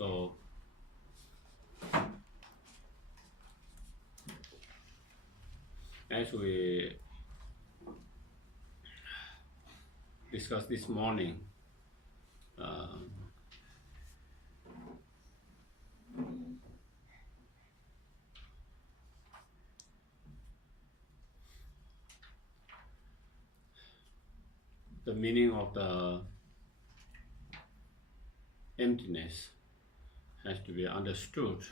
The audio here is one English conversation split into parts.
So as we discussed this morning, the meaning of the emptiness has to be understood,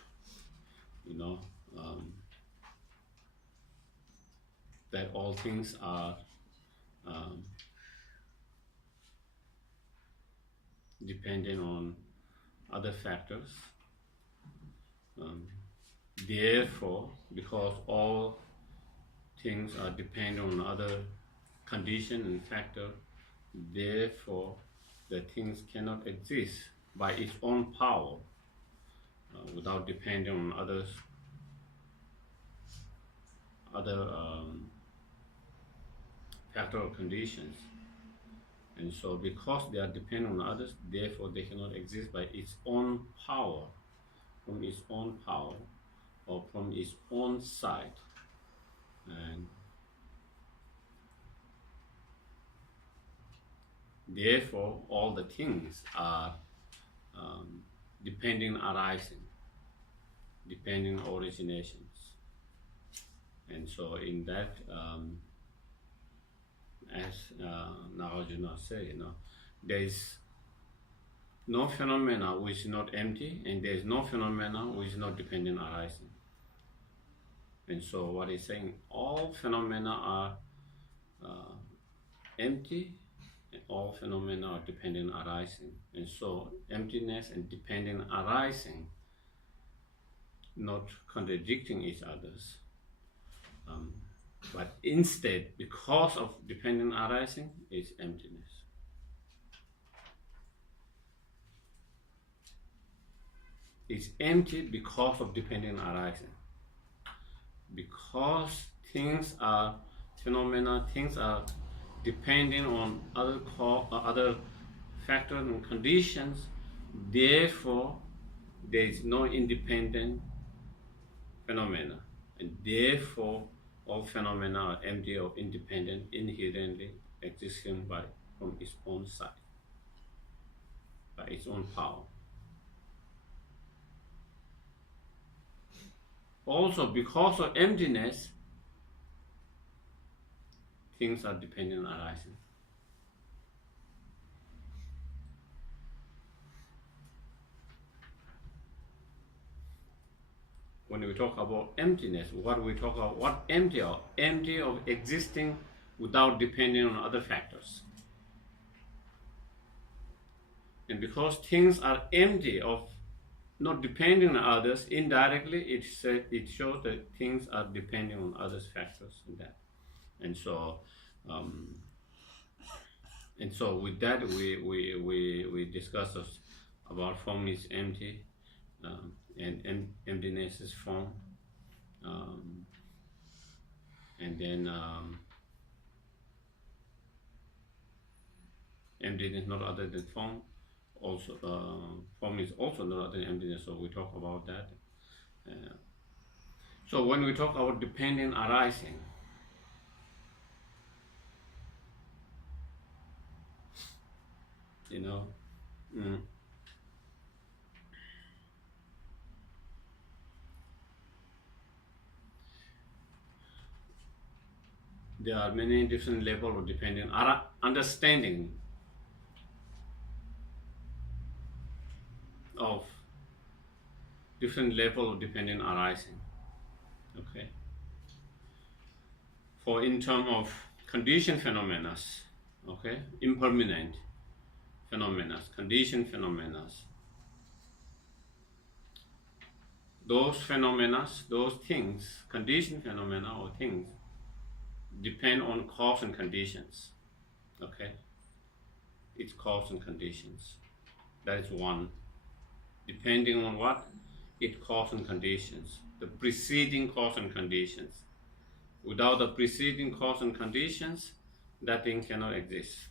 that all things are dependent on other factors. Therefore, because all things are dependent on other condition and factor, therefore the things cannot exist by its own power without depending on other factor or conditions. And so because they are dependent on others, therefore they cannot exist by its own power, from its own power or from its own side. And therefore all the things are depending arising, depending originations. And so in that, as Nagarjuna said, there is no phenomena which is not empty, and there is no phenomena which is not dependent arising. And so what he's saying, all phenomena are empty, and all phenomena are dependent arising. And so emptiness and dependent arising, not contradicting each other's, but instead, because of dependent arising, is emptiness. It's empty because of dependent arising. Because things are phenomena, things are depending on other factors and conditions, therefore there is no independent phenomena, and therefore all phenomena are empty of independent, inherently existing from its own side, by its own power. Also, because of emptiness, things are dependent arising. When we talk about emptiness, what we talk about, what empty of? Empty of existing without depending on other factors. And because things are empty of not depending on others, indirectly it shows that things are depending on others factors in that. And so with that we discussed about form is empty, and emptiness is form, and then emptiness not other than form. Also, form is also not other than emptiness, so we talk about that. So when we talk about dependent arising, there are many different levels of dependent understanding of different level of dependent arising. Okay. For in terms of conditioned phenomena, okay, impermanent phenomena, conditioned phenomena, those phenomena, those things, conditioned phenomena or things, depend on cause and conditions. Okay. It's cause and conditions. That is one. Depending on what? Its cause and conditions. The preceding cause and conditions. Without the preceding cause and conditions, that thing cannot exist.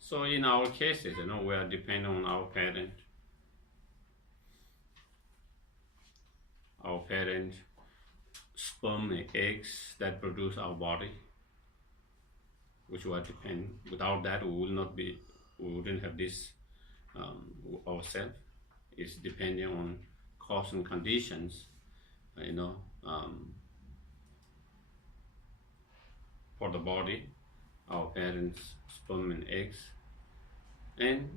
So in our cases, we are dependent on our parent, parents' sperm and eggs that produce our body, which will depend. Without that, we wouldn't have this ourselves. It's depending on cause and conditions, for the body, our parents' sperm and eggs, and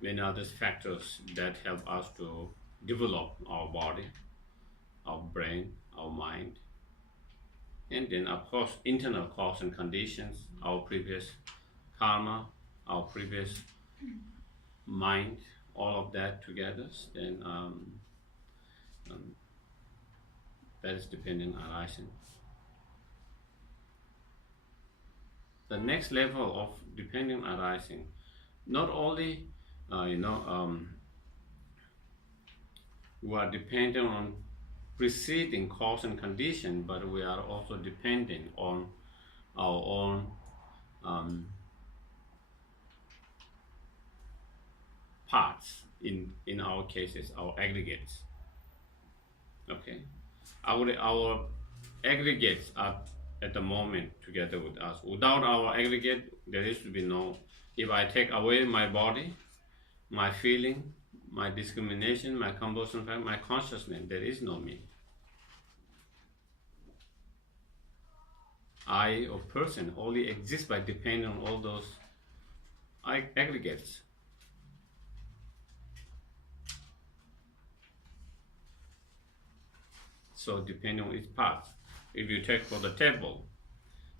many other factors that help us to develop our body, our brain, our mind, and then of course internal cause and conditions, our previous karma, our previous mind, all of that together, then that is dependent arising. The next level of dependent arising, not only we are dependent on preceding cause and condition, but we are also dependent on our own parts, in our cases, our aggregates. Okay, our aggregates are at the moment together with us. Without our aggregate, there is to be no. If I take away my body, my feeling, my discrimination, my compulsion, my consciousness, there is no me. I or person only exists by depending on all those aggregates. So depending on its parts. If you take for the table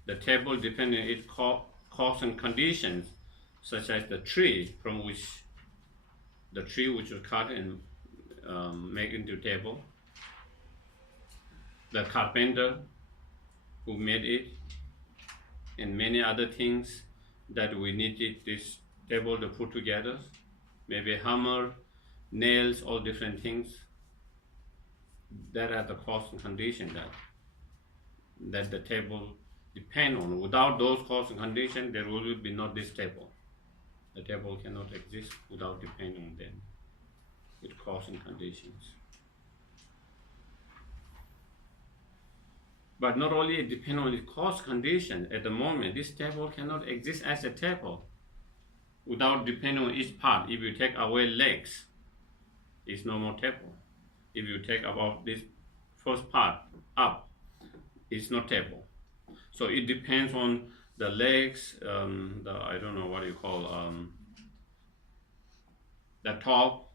depending on its cause and conditions, such as the tree which was cut and made into table, the carpenter who made it, and many other things that we needed this table to put together, maybe hammer, nails, all different things. That are the cause and condition that the table depend on. Without those cause and condition, there will be not this table. The table cannot exist without depending on them, with cause and conditions. But not only it depends on the cause condition, at the moment this table cannot exist as a table without depending on each part. If you take away legs, it's no more table. If you take about this first part up, it's not table. So it depends on the legs, I don't know what you call, the top,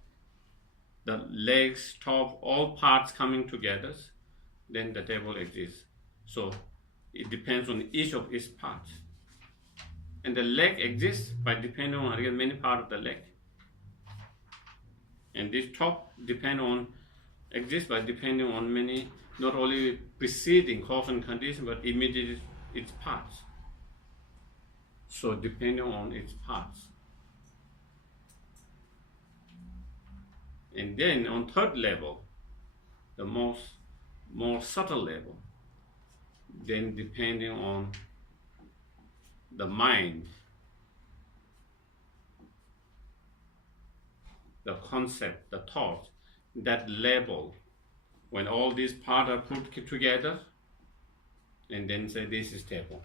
the legs, top, all parts coming together, then the table exists. So it depends on each of its parts. And the leg exists by depending on again many parts of the leg. And this top exists by depending on many, not only preceding cause and condition, but immediate its parts. So depending on its parts. And then on third level, the more subtle level, then depending on the mind, the concept, the thought, that level, when all these parts are put together, and then say this is table.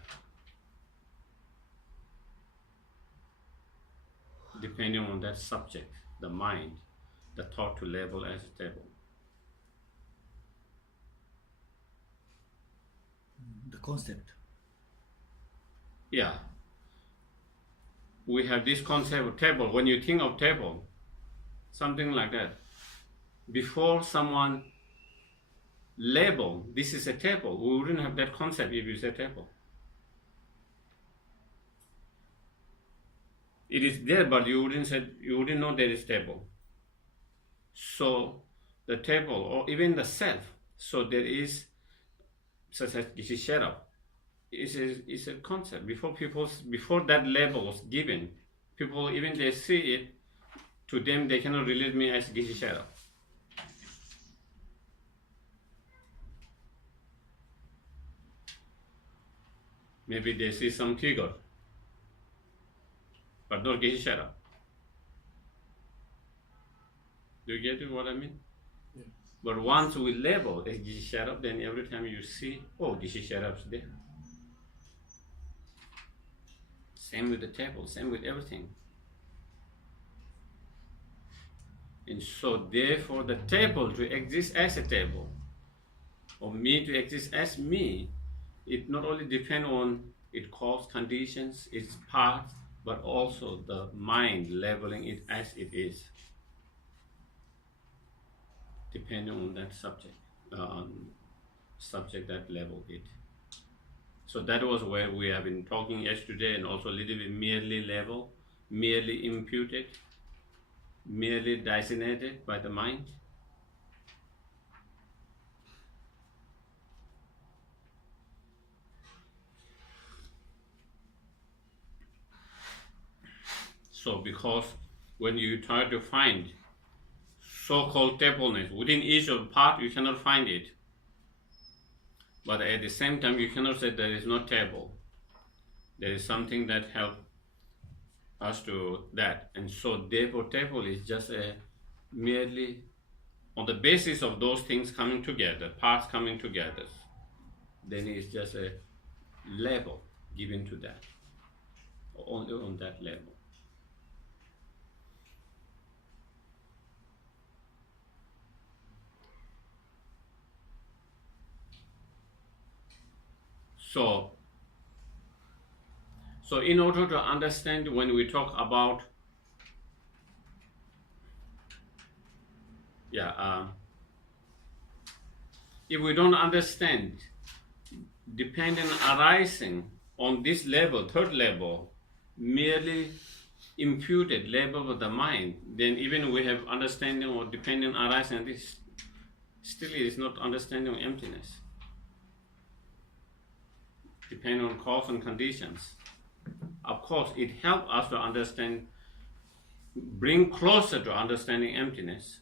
Depending on that subject, the mind, the thought to label as a table. The concept. Yeah. We have this concept of table. When you think of table, something like that, before someone label this is a table, we wouldn't have that concept if you say table. It is there, but you wouldn't know there is table. So the table, or even the self, so there is, such as Geshe Sherab, is a concept. Before that label was given, people, even they see it, to them they cannot relate me as Geshe Sherab. Maybe they see some figure, but not Geshe Sherab. Do you get what I mean? Yeah. But once we label as Geshe Sherab, then every time you see, oh, Geshe Sherab's there. Same with the table, same with everything. And so therefore the table to exist as a table, or me to exist as me, it not only depends on its cause, conditions, its parts, but also the mind labeling it as it is, depending on that subject that labeled it. So that was where we have been talking yesterday, and also a little bit merely labeled, merely imputed, merely designated by the mind. So because when you try to find so-called tableness within each of the part, you cannot find it. But at the same time, you cannot say there is no table. There is something that helps us to that. And so therefore table is just a merely on the basis of those things coming together, parts coming together, then it's just a label given to that, only on that level. So in order to understand, when we talk about if we don't understand dependent arising on this level, third level, merely imputed level of the mind, then even we have understanding of dependent arising, this still is not understanding of emptiness. Depending on cause and conditions. Of course, it helps us to understand, bring closer to understanding emptiness,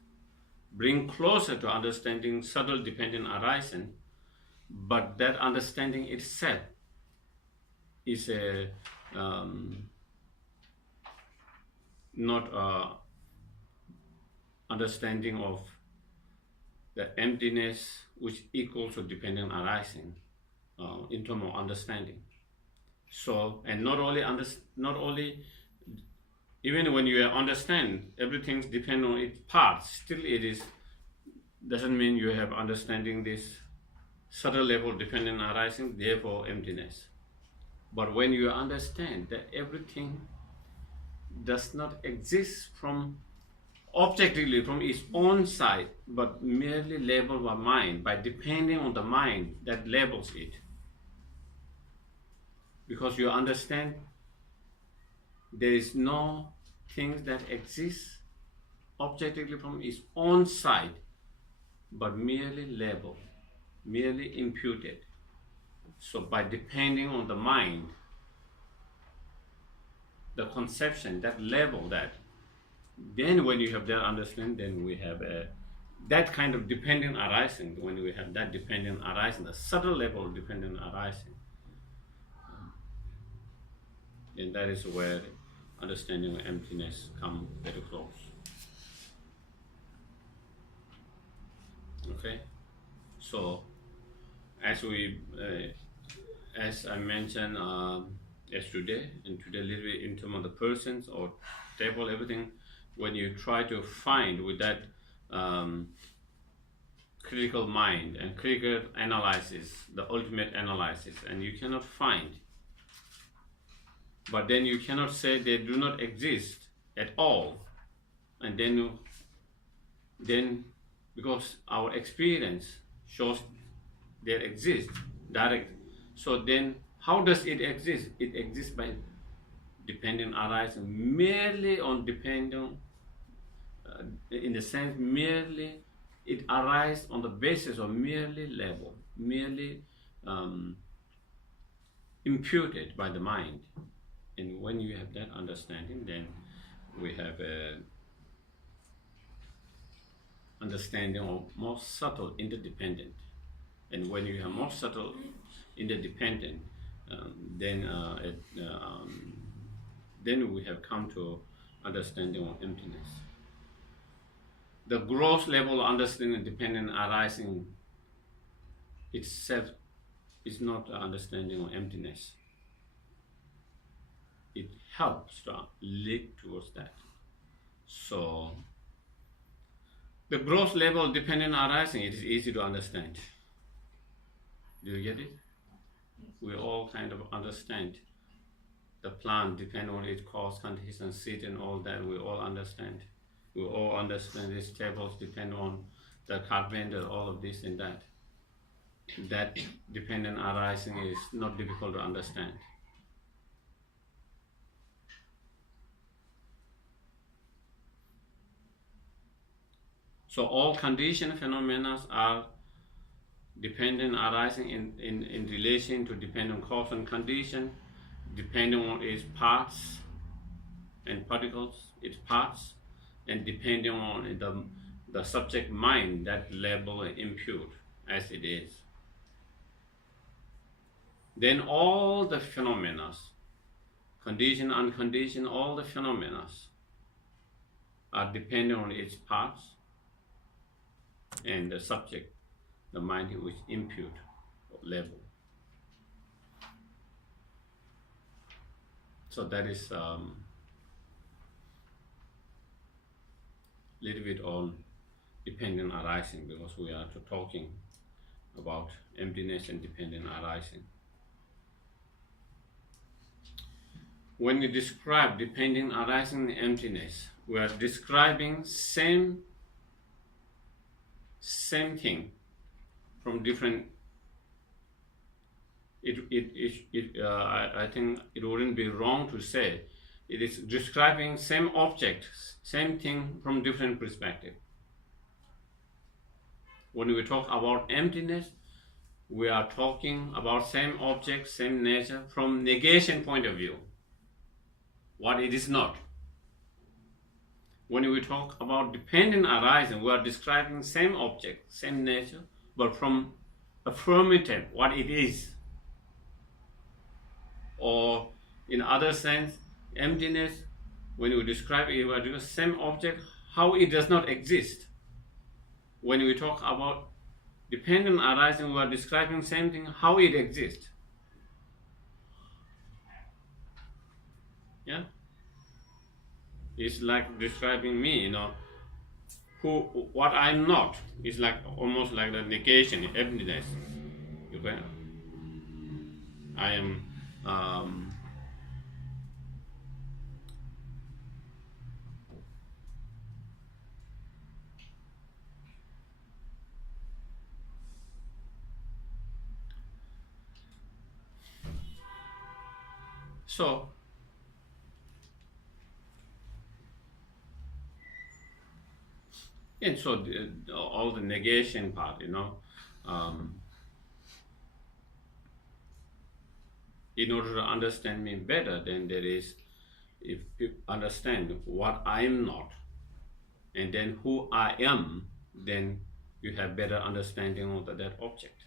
bring closer to understanding subtle dependent arising, but that understanding itself is a not a understanding of the emptiness which equals to dependent arising in terms of understanding. So, and not only even when you understand everything depends on its parts, still it is doesn't mean you have understanding this subtle level dependent arising, therefore emptiness. But when you understand that everything does not exist from objectively from its own side, but merely labeled by mind, by depending on the mind that labels it. Because you understand there is no thing that exists objectively from its own side, but merely labeled, merely imputed. So by depending on the mind, the conception, that label, that, then when you have that understanding, then we have that kind of dependent arising. When we have that dependent arising, the subtle level of dependent arising, then that is where understanding of emptiness comes very close. Okay, so as I mentioned yesterday, and today a little bit in terms of the persons or table, everything, when you try to find with that critical mind and critical analysis, the ultimate analysis, and you cannot find, but then you cannot say they do not exist at all, and then because our experience shows they exist direct. So then how does it exist? It exists by dependent arising, merely on dependent, in the sense merely it arises on the basis of merely label, merely imputed by the mind. And when you have that understanding, then we have a understanding of more subtle interdependent. And when you have more subtle interdependent, then we have come to understanding of emptiness. the gross level understanding dependent arising itself is not understanding of emptiness. It helps to lead towards that. So the gross level dependent arising, it is easy to understand. Do you get it? We all kind of understand. The plant depends on its cause, condition, seed, and all that. We all understand. We all understand these tables depend on the carpenter, all of this and that. That dependent arising is not difficult to understand. So all conditioned phenomena are dependent arising in relation to dependent cause and condition, depending on its parts and particles, its parts, and depending on the subject mind, that level impute as it is. Then all the phenomena, conditioned, unconditioned, all the phenomena are dependent on its parts and the subject, the mind which impute level. So that is little bit on dependent arising, because we are talking about emptiness and dependent arising. When we describe dependent arising and emptiness, we are describing same thing from different. I think it wouldn't be wrong to say it is describing same object, same thing from different perspective. When we talk about emptiness, we are talking about same object, same nature from negation point of view, what it is not. When we talk about dependent arising, we are describing same object, same nature, but from affirmative, what it is. Or in other sense, emptiness, when we describe it, we are doing same object, how it does not exist. When we talk about dependent arising, we are describing same thing, how it exists. Yeah? It's like describing me, what I'm not. It's like almost like the negation, emptiness. Okay? I am so and so all the negation part, in order to understand me better, then there is, if you understand what I am not, and then who I am, then you have better understanding of that object.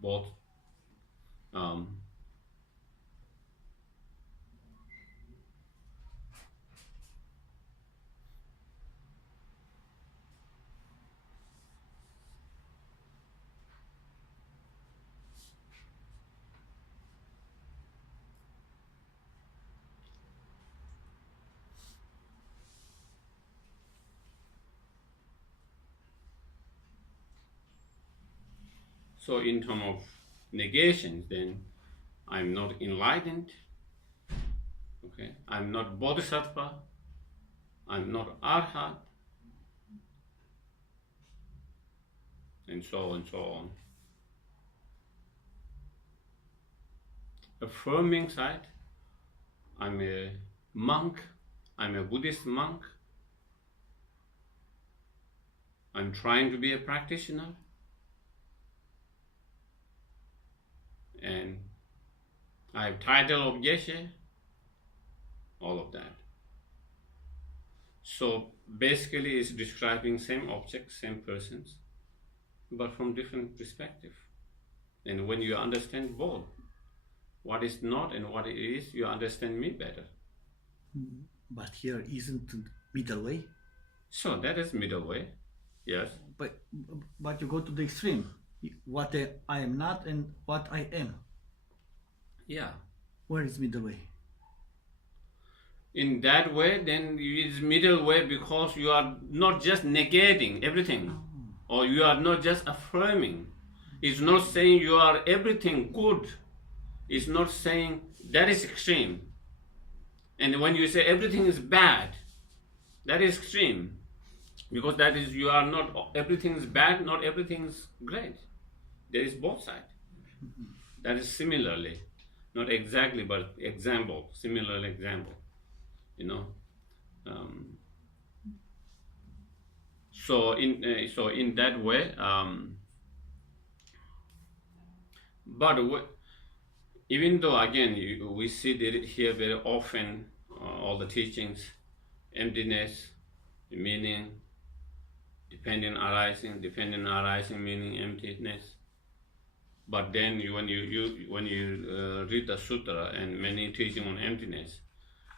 Both so in terms of negations, then I'm not enlightened, okay? I'm not bodhisattva, I'm not arhat, and so on. Affirming side, I'm a monk, I'm a Buddhist monk, I'm trying to be a practitioner, and I have title of Geshe, all of that. So basically it's describing same objects, same persons, but from different perspective. And when you understand both, what is not and what it is, you understand me better. But here isn't middle way. So that is middle way. Yes. But you go to the extreme. What I am not and what I am. Yeah. Where is middle way? In that way, then it is middle way because you are not just negating everything, or you are not just affirming. It's not saying you are everything good. It's not saying that is extreme. And when you say everything is bad, that is extreme. Because that is, you are not, everything is bad, not everything is great. There is both sides. That is similarly, not exactly, but example, similar example. You know, so in that way, but even though again we see it here very often, all the teachings, emptiness, meaning, dependent arising meaning emptiness. But then when you read the sutra and many teaching on emptiness,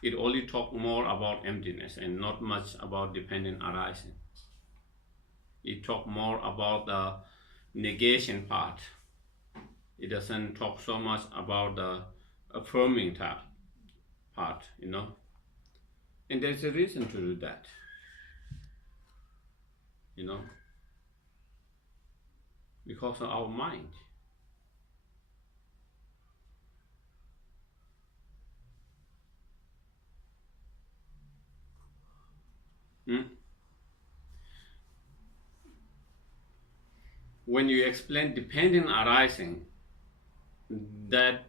it only talk more about emptiness and not much about dependent arising. It talk more about the negation part. It doesn't talk so much about the affirming part, you know. And there's a reason to do that, you know, because of our mind. When you explain dependent arising, that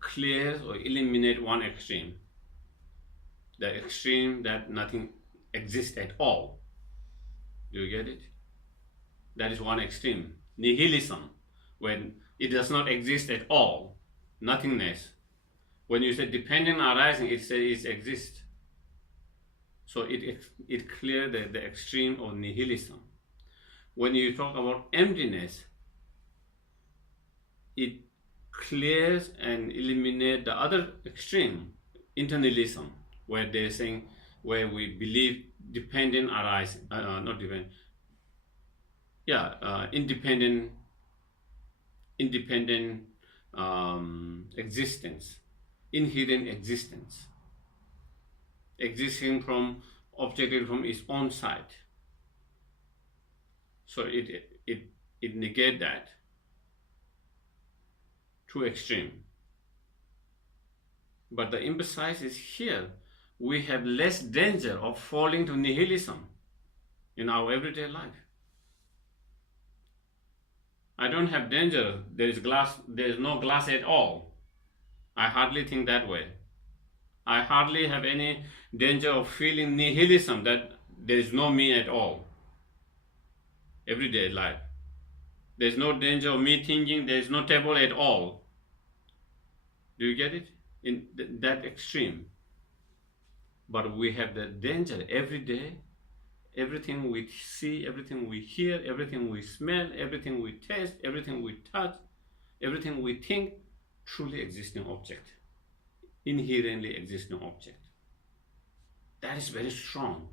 clears or eliminates one extreme. The extreme that nothing exists at all. Do you get it? That is one extreme. Nihilism, when it does not exist at all. Nothingness. When you say dependent arising, it says it exists. So it clears the extreme of nihilism. When you talk about emptiness, it clears and eliminates the other extreme, internalism, where they're saying, where we believe dependent arising, not dependent, independent existence, inherent existence, existing from objective from its own side. So it negates that to extreme. But the emphasis is here. We have less danger of falling to nihilism in our everyday life. I don't have danger. There is no glass at all. I hardly think that way. I hardly have any danger of feeling nihilism, that there is no me at all. Everyday life. There is no danger of me thinking there is no table at all. Do you get it? In that extreme. But we have the danger every day. Everything we see, everything we hear, everything we smell, everything we taste, everything we touch, everything we think, truly existing object. Inherently existing object. That is very strong.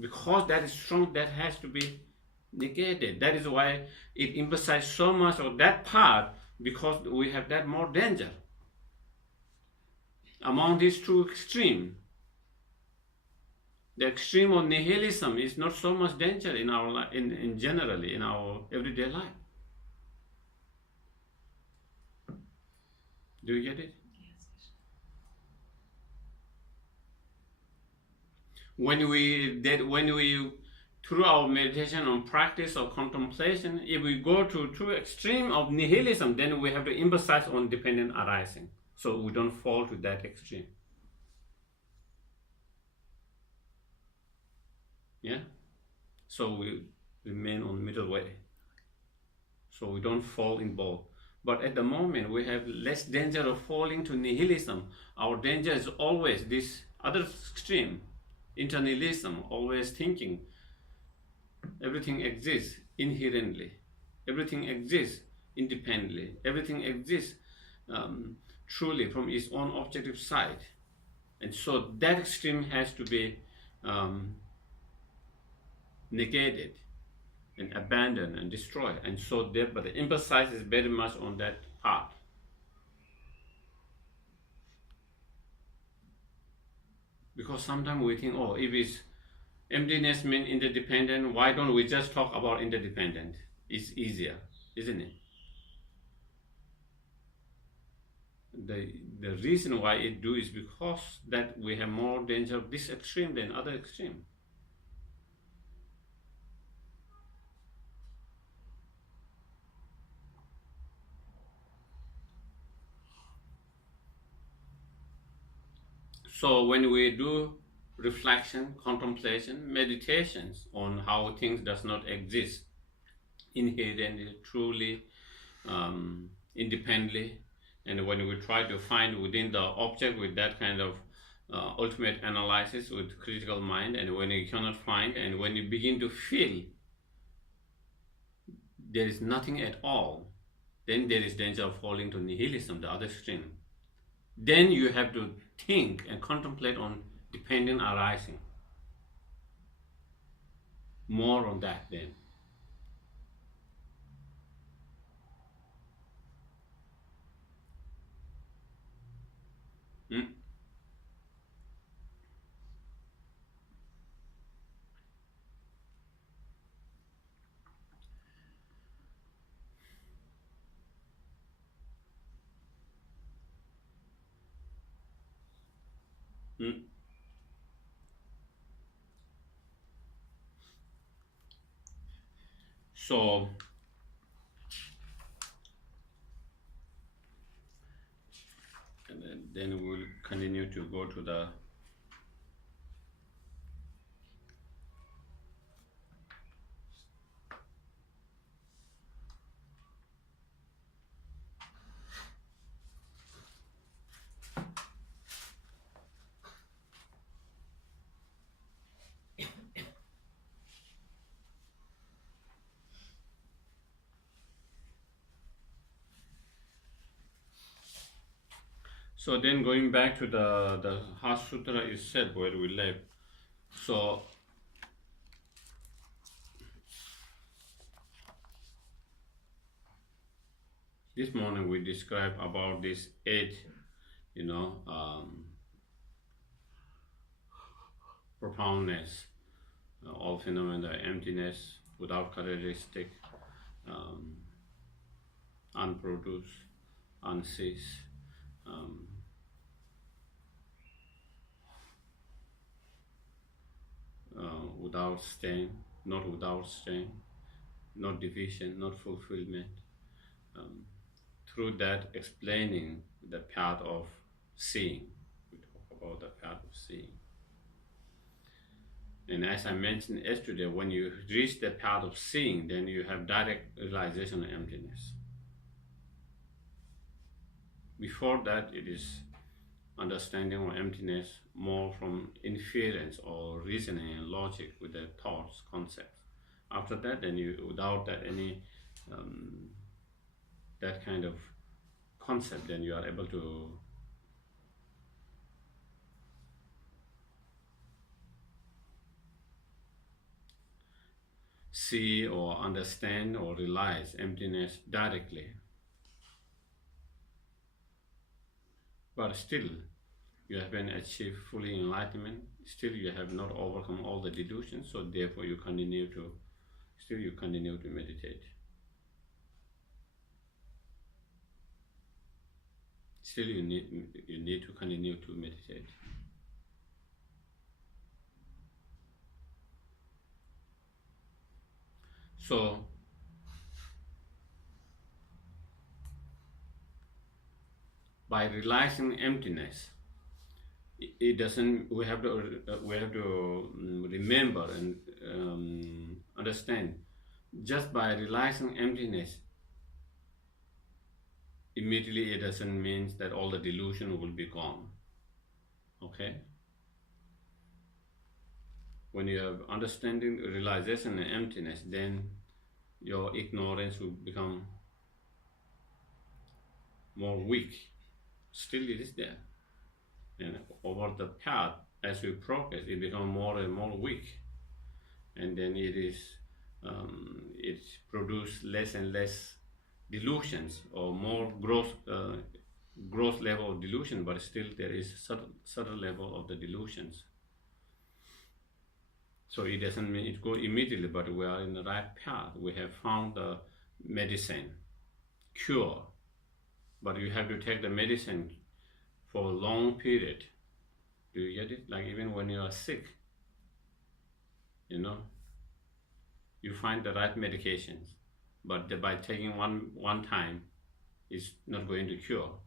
Because that is strong, that has to be negated. That is why it emphasizes so much of that part, because we have that more danger. Among these two extremes, the extreme of nihilism is not so much danger in our life, in generally in our everyday life. Do you get it? When we through our meditation on practice or contemplation, if we go to extreme of nihilism, then we have to emphasize on dependent arising, so we don't fall to that extreme. Yeah, so we remain on middle way, so we don't fall in both. But at the moment, we have less danger of falling to nihilism. Our danger is always this other extreme, internalism, always thinking everything exists inherently. Everything exists independently. Everything exists truly from its own objective side. And so that extreme has to be negated and abandoned and destroyed. And so there, but the emphasis is very much on that part. Because sometimes we think, oh, if it's emptiness means interdependent, why don't we just talk about interdependent? It's easier, isn't it? The reason why it do is because that we have more danger of this extreme than other extreme. So when we do reflection, contemplation, meditations on how things does not exist inherently, truly, independently, and when we try to find within the object with that kind of ultimate analysis with critical mind, and when you cannot find, and when you begin to feel there is nothing at all, then there is danger of falling to nihilism, the other extreme. Then you have to think and contemplate on dependent arising. More on that then. Hmm? Hmm? So and then we'll continue to go to the so then going back to the Heart Sutra itself where we left. So this morning we described about these 8, profoundness, all phenomena, emptiness, without characteristic, unproduced, unceased, without stain, not without stain, not division, not fulfillment. Through that explaining the path of seeing, we talk about the path of seeing. And as I mentioned yesterday, when you reach the path of seeing, then you have direct realization of emptiness. Before that, it is understanding of emptiness more from inference or reasoning and logic with the thoughts, concepts. After that, then you, without that any that kind of concept, then you are able to see or understand or realize emptiness directly. But still, you haven't achieved fully enlightenment. Still, you have not overcome all the delusions. So therefore, you continue to meditate. Still, you need to continue to meditate. So by realizing emptiness, it doesn't. We have to remember and understand. Just by realizing emptiness, immediately it doesn't mean that all the delusion will be gone. Okay. When you have understanding, realization, and emptiness, then your ignorance will become more weak. Still it is there. And over the path, as we progress, it becomes more and more weak. And then it produces less and less delusions, or more gross level of delusion, but still there is subtle level of the delusions. So it doesn't mean it go immediately, but we are in the right path. We have found the medicine, cure, but you have to take the medicine for a long period. Do you get it? Like even when you are sick, you find the right medications, but by taking one time, it's not going to cure.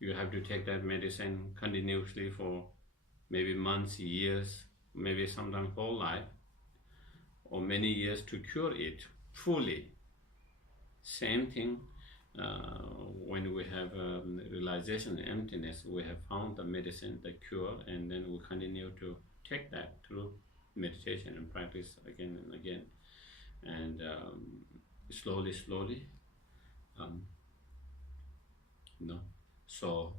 You have to take that medicine continuously for maybe months, years, maybe sometimes whole life, or many years to cure it fully. Same thing when we have realization and emptiness, we have found the medicine, the cure, and then we continue to take that through meditation and practice again and again, and slowly, So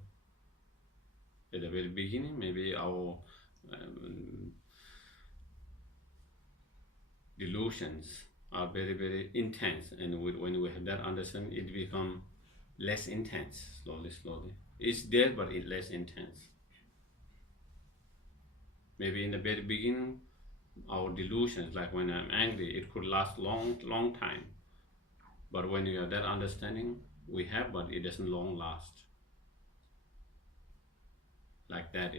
at the very beginning, maybe our delusions are very, very intense, and when we have that understanding, it becomes less intense, slowly. It's there, but it's less intense. Maybe in the very beginning, our delusions, like when I'm angry, it could last long time. But when you have that understanding, we have, but it doesn't long last. Like that,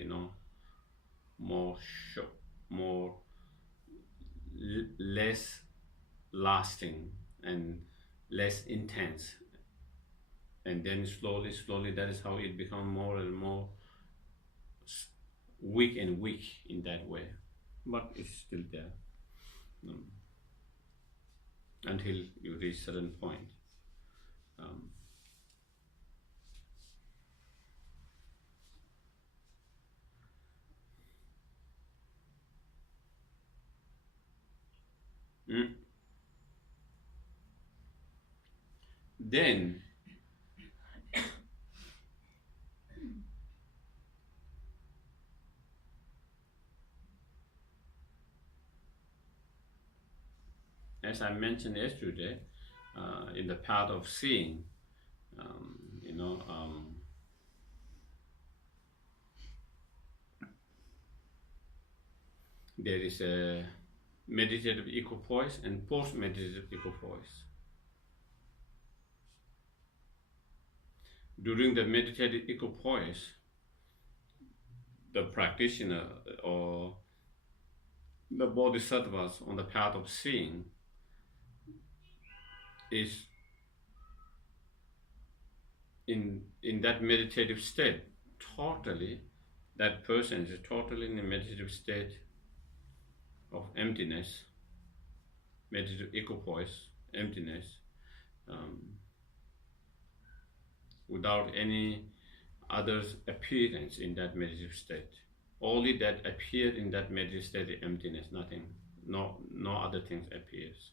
less lasting and less intense. And then slowly, that is how it becomes more and more weak and weak in that way. But it's still there until you reach a certain point. Then as I mentioned yesterday, in the path of seeing, there is a meditative equipoise and post-meditative equipoise. During the meditative equipoise, the practitioner or the bodhisattvas on the path of seeing is in that meditative state totally. That person is totally in a meditative state of emptiness, meditative equipoise, emptiness, without any others appearance in that meditative state. Only that appeared in that meditative state is emptiness, nothing, no other things appears.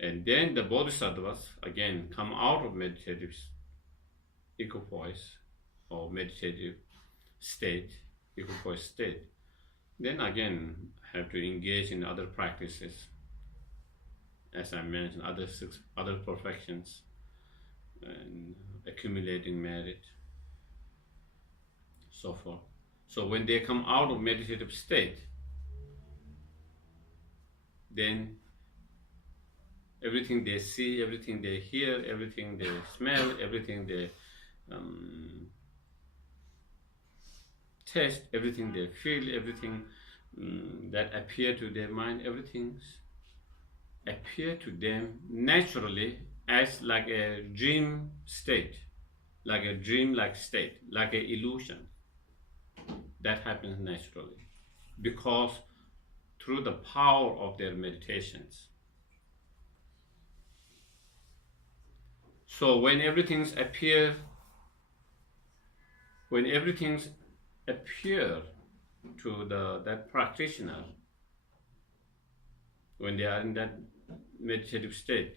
And then the bodhisattvas again come out of meditative equipoise or meditative state, equipoise state. Then again have to engage in other practices, as I mentioned, other perfections, and accumulating merit, so forth. So when they come out of meditative state, then everything they see, everything they hear, everything they smell, everything they taste, everything they feel, everything that appear to their mind, everything appear to them naturally as like a dream state, like a dream-like state, like an illusion. That happens naturally because through the power of their meditations. So when everything appear to that practitioner, when they are in that meditative state,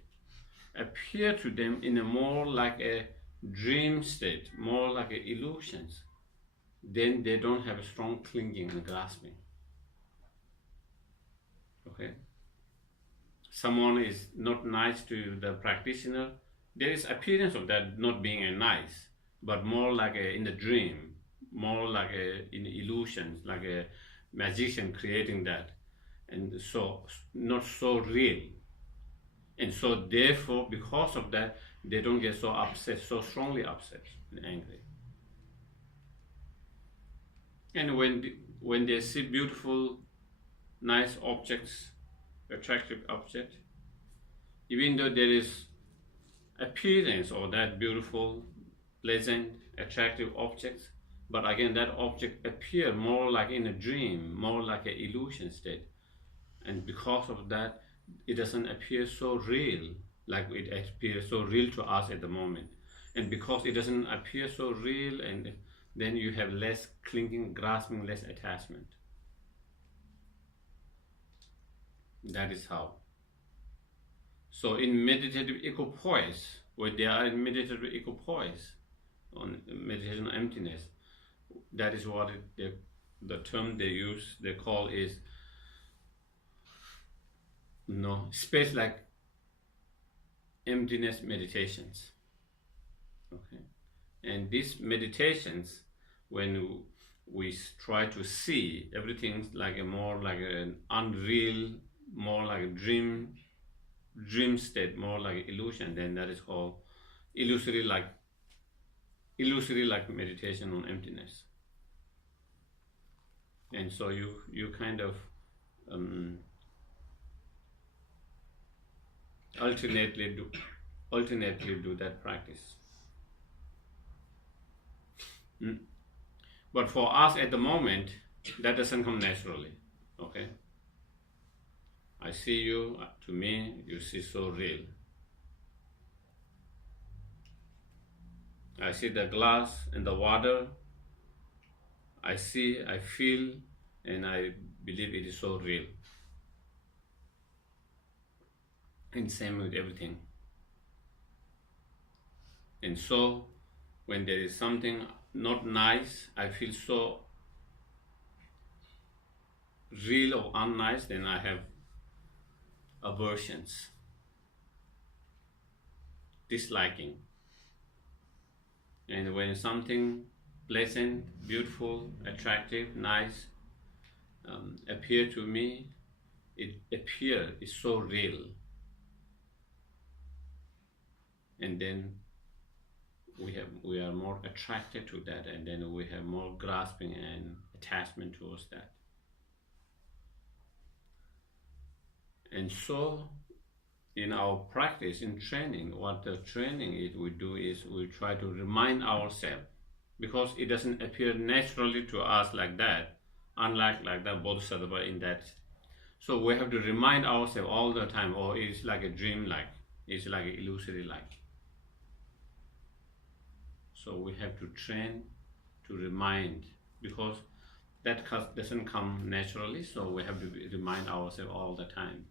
appear to them in a more like a dream state, more like a illusions, then they don't have a strong clinging and grasping. Okay? Someone is not nice to the practitioner, there is appearance of that not being a nice, but more like a in a dream, more like a in illusions, like a magician creating that, and so not so real. And so therefore, because of that, they don't get so upset, so strongly upset and angry. And when they see beautiful, nice objects, attractive object, even though there is appearance of that beautiful, pleasant, attractive objects, but again that object appear more like in a dream, more like an illusion state, and because of that, it doesn't appear so real, like it appears so real to us at the moment. And because it doesn't appear so real, and then you have less clinging, grasping, less attachment. That is how. So in meditative equipoise, where they are in meditative equipoise, on meditation on emptiness, that is what the term they use, they call is space like emptiness meditations. Okay, and these meditations, when we try to see everything like a more like an unreal, more like a dream state, more like illusion, then that is called illusory like meditation on emptiness. And so you kind of alternately do that practice. But for us at the moment, that doesn't come naturally. Okay, I see you, to me you see so real. I see the glass and the water, I see, I feel, and I believe it is so real. And same with everything. And so when there is something not nice, I feel so real or unnice, then I have aversions, disliking. And when something pleasant, beautiful, attractive, nice appear to me, it's so real. And then we are more attracted to that, and then we have more grasping and attachment towards that. And so in our practice, in training, what the training is we do is we try to remind ourselves, because it doesn't appear naturally to us like that, unlike like that bodhisattva in that. So we have to remind ourselves all the time, oh, it's like a dream like, it's like an illusory like. So we have to train to remind, because that doesn't come naturally, so we have to remind ourselves all the time.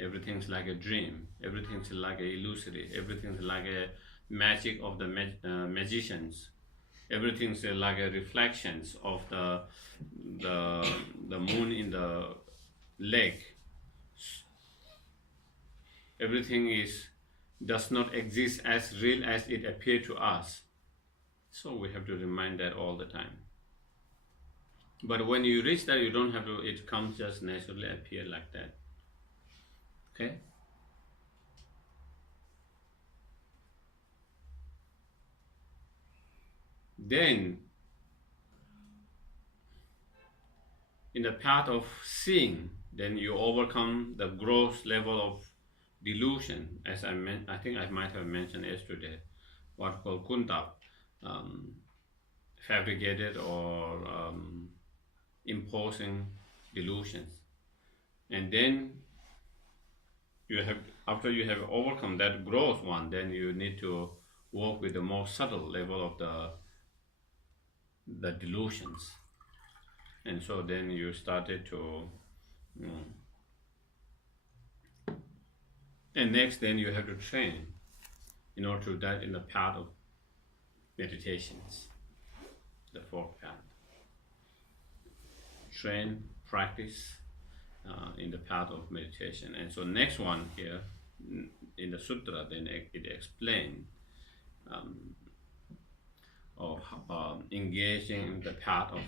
Everything's like a dream, everything's like a illusory, everything's like a magic of the magicians, everything's like a reflections of the moon in the lake. Everything does not exist as real as it appears to us. So we have to remind that all the time. But when you reach that, you don't have to, it comes just naturally appear like that. Okay? Then, in the path of seeing, then you overcome the gross level of delusion, as I think I might have mentioned yesterday, what called kuntab, fabricated or imposing delusions. And then you have, after you have overcome that gross one, then you need to work with the more subtle level of the delusions. And so then you started to And next, then you have to train in order to that in the path of meditations, the fourth path. Train, practice in the path of meditation. And so next one here in the sutra, then it explains of engaging in the path of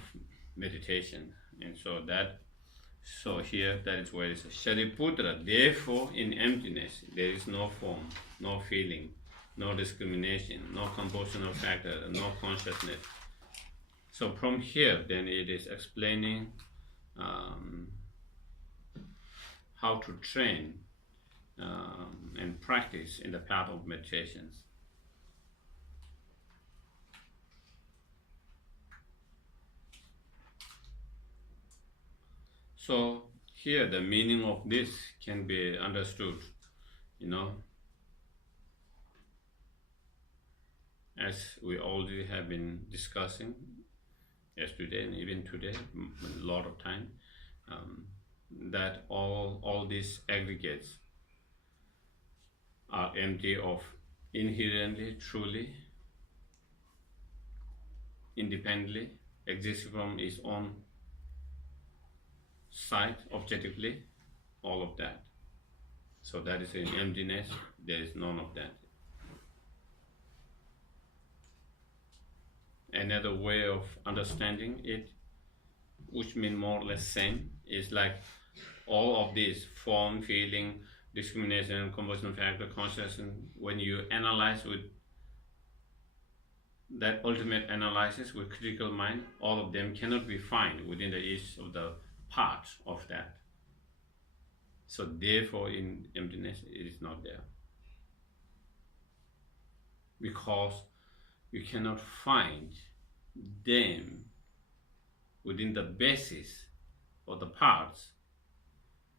meditation. And so here that is where it says Shariputra, therefore in emptiness there is no form, no feeling, no discrimination, no compositional factor, no consciousness. So from here then it is explaining how to train and practice in the path of meditations. So here the meaning of this can be understood, as we already have been discussing yesterday and even today, a lot of time, that all these aggregates are empty of inherently, truly, independently, existing from its own side, objectively, all of that. So that is in emptiness, there is none of that. Another way of understanding it, which means more or less same, is like all of these form, feeling, discrimination, composition factor, consciousness, when you analyze with that ultimate analysis with critical mind, all of them cannot be found within each of the parts of that. So therefore in emptiness it is not there. Because you cannot find them within the basis of the parts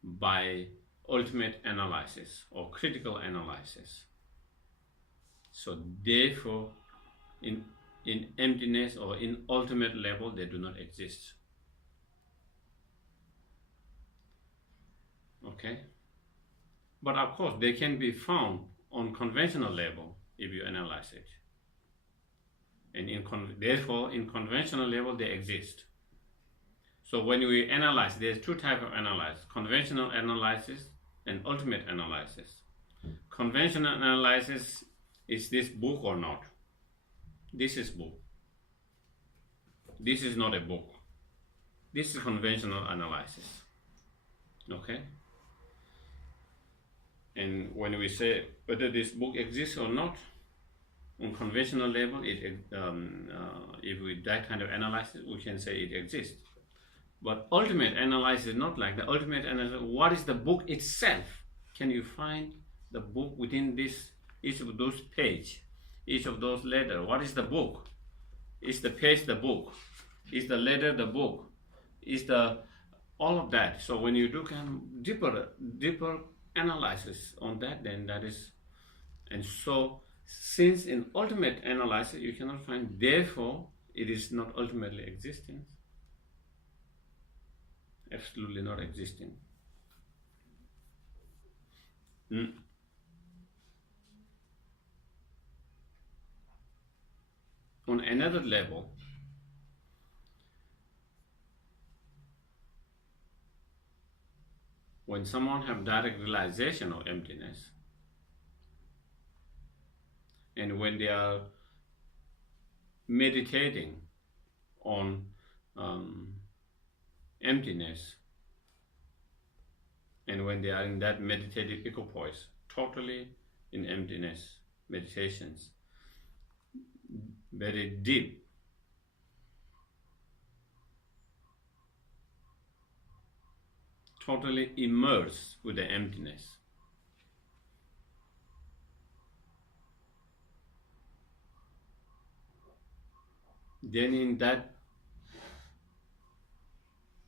by ultimate analysis or critical analysis. So therefore in emptiness or in ultimate level they do not exist. Okay? But of course they can be found on conventional level if you analyze it. And therefore in conventional level they exist. So when we analyze, there's two types of analysis: conventional analysis and ultimate analysis. Conventional analysis is this book or not? This is book. This is not a book. This is conventional analysis. Okay? And when we say whether this book exists or not, on conventional level, if we that kind of analysis, we can say it exists. But ultimate analysis is not like the ultimate analysis. What is the book itself? Can you find the book within each of those pages, each of those letters? What is the book? Is the page the book? Is the letter the book? Is the all of that? So when you do deeper analysis on that, then that is, and so since in ultimate analysis you cannot find, therefore it is not ultimately existing. Absolutely not existing. On another level, when someone have direct realization of emptiness, and when they are meditating on emptiness, and when they are in that meditative equipoise, totally in emptiness meditations, very deep, totally immersed with the emptiness, then in that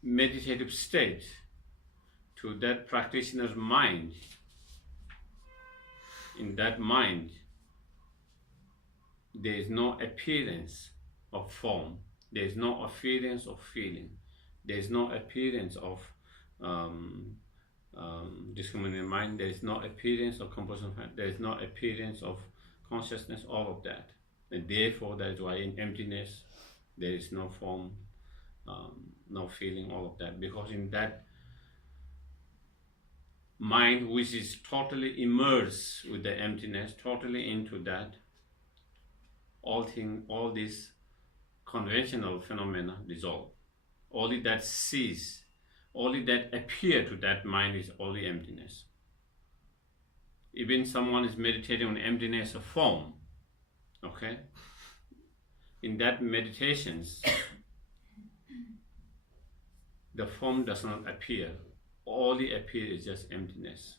meditative state, to that practitioner's mind, in that mind there is no appearance of form, there is no appearance of feeling, there is no appearance of discriminating mind, there is no appearance of composition, there is no appearance of consciousness, all of that. And therefore, that is why in emptiness, there is no form, no feeling, all of that. Because in that mind, which is totally immersed with the emptiness, totally into that, all these conventional phenomena dissolve. Only that cease, only that appear to that mind is only emptiness. Even someone is meditating on emptiness of form, okay? In that meditations, the form does not appear. Only appear is just emptiness.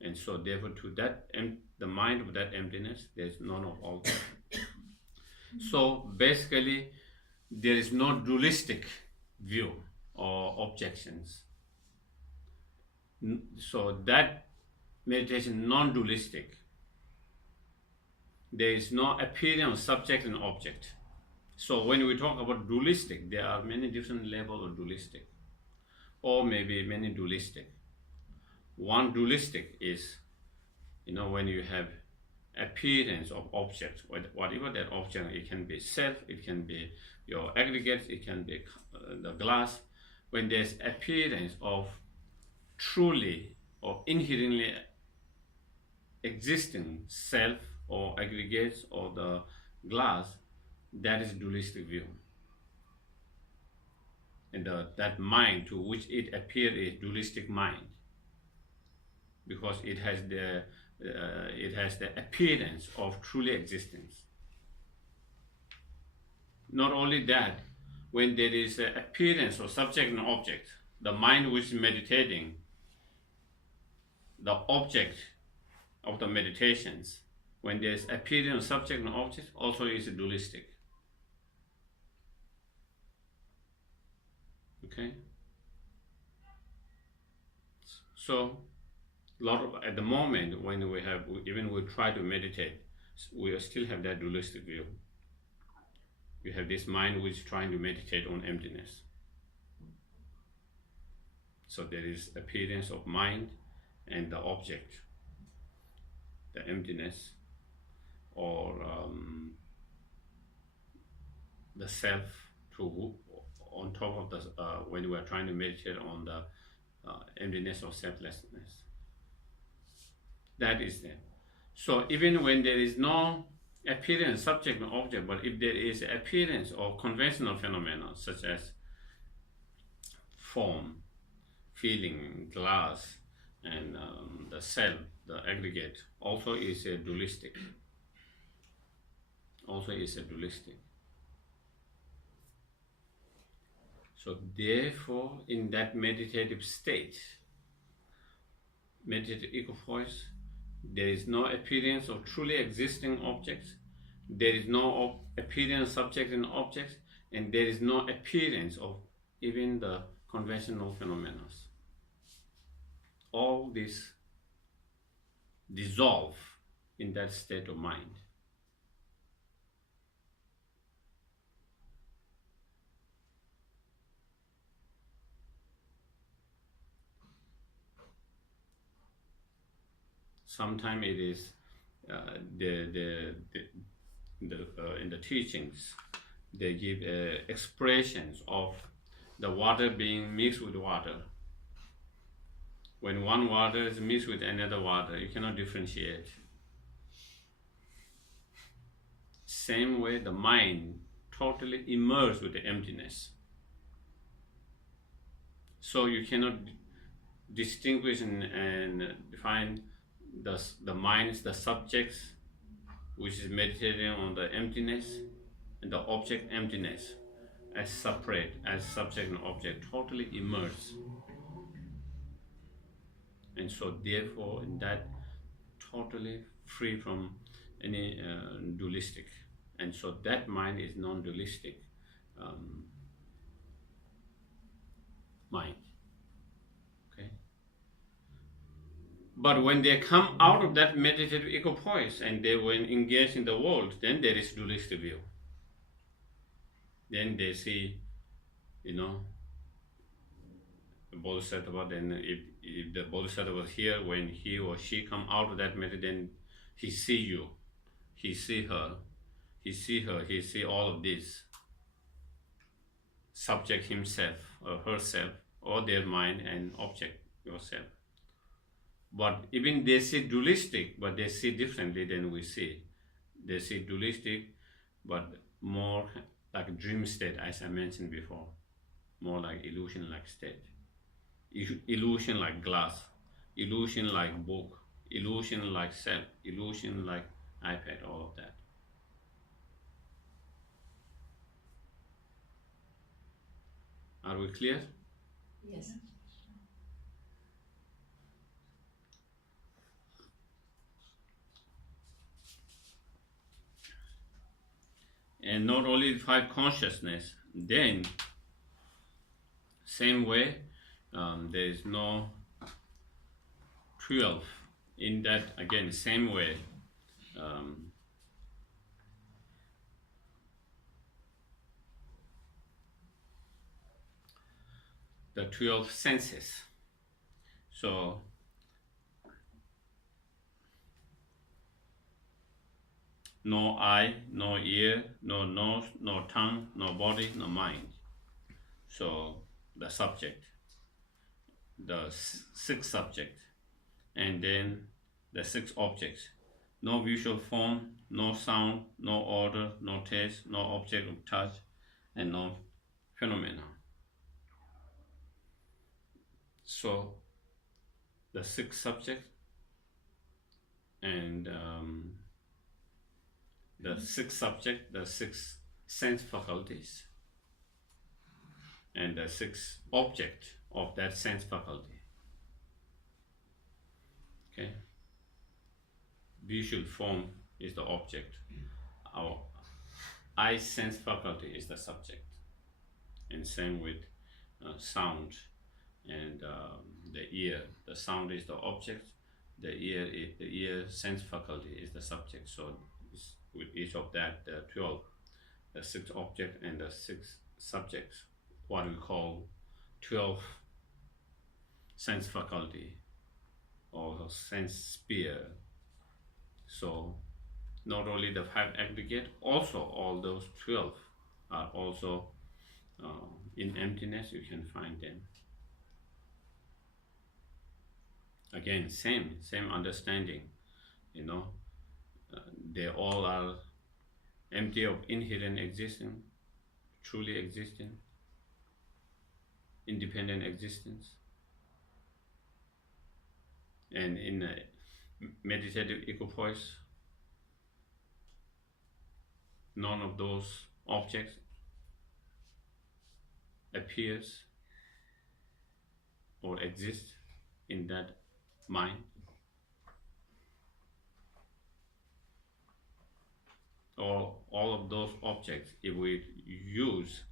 And so therefore to that, the mind of that emptiness, there is none of all that. So basically, there is no dualistic view or objections. So that meditation non-dualistic. There is no appearance of subject and object. So when we talk about dualistic, there are many different levels of dualistic, or maybe many dualistic. One dualistic is, when you have appearance of objects, whatever that object, it can be self, it can be your aggregates, it can be the glass. When there's appearance of truly or inherently existing self or aggregates or the glass, that is dualistic view. And that mind to which it appears is dualistic mind, because it has the appearance of truly existence. Not only that, when there is an appearance of subject and object, the mind which is meditating, the object of the meditations, when there is appearance of subject and object, also is dualistic. Okay? So, at the moment when we try to meditate, we still have that dualistic view. We have this mind which is trying to meditate on emptiness. So there is appearance of mind and the object, the emptiness, or the self on top of the when we are trying to meditate on the emptiness or selflessness. That is there. So even when there is no appearance, subject and object, but if there is appearance of conventional phenomena such as form, feeling, glass, and the self, the aggregate, also is a dualistic. So therefore, in that meditative state, meditative equipoise, there is no appearance of truly existing objects, there is no appearance of subject and objects, and there is no appearance of even the conventional phenomena. All this dissolve in that state of mind. Sometimes it is in the teachings they give expressions of the water being mixed with water. When one water is mixed with another water, you cannot differentiate. Same way, the mind totally immersed with the emptiness. So you cannot distinguish and define the minds, the subjects, which is meditating on the emptiness, and the object emptiness as separate, as subject and object, totally immersed. And so therefore, in that, totally free from any dualistic. And so that mind is non-dualistic mind. Okay. But when they come out of that meditative equipoise and they when engaged in the world, then there is dualistic view. Then they see, the bodhisattva, then if the bodhisattva was here, when he or she come out of that matter, then he see you, he see her, he see all of this subject himself or herself or their mind and object yourself. But even they see dualistic, but they see differently than we see. They see dualistic, but more like a dream state, as I mentioned before, more like illusion-like state. Illusion like glass, illusion like book, illusion like self, illusion like iPad, all of that. Are we clear? Yes. And not only five consciousness, then same way there is no 12 in that, again same way the 12 senses. So no eye, no ear, no nose, no tongue, no body, no mind. So the subject, the six subject, and then the six objects. No visual form, no sound, no odor, no taste, no object of touch, and no phenomena. So the six subjects and the six sense faculties, and the six object of that sense faculty. Okay, visual form is the object. Our eye sense faculty is the subject, and same with sound and the ear. The sound is the object. The ear sense faculty is the subject. So with each of that, the 12, the six objects and the six subjects, what we call 12 sense faculty or sense sphere. So not only the five aggregate, also all those 12 are also in emptiness. You can find them. Again, same understanding, you know. They all are empty of inherent existence, truly existing, independent existence. And in a meditative equipoise, none of those objects appears or exists in that mind. Or all of those objects, if we use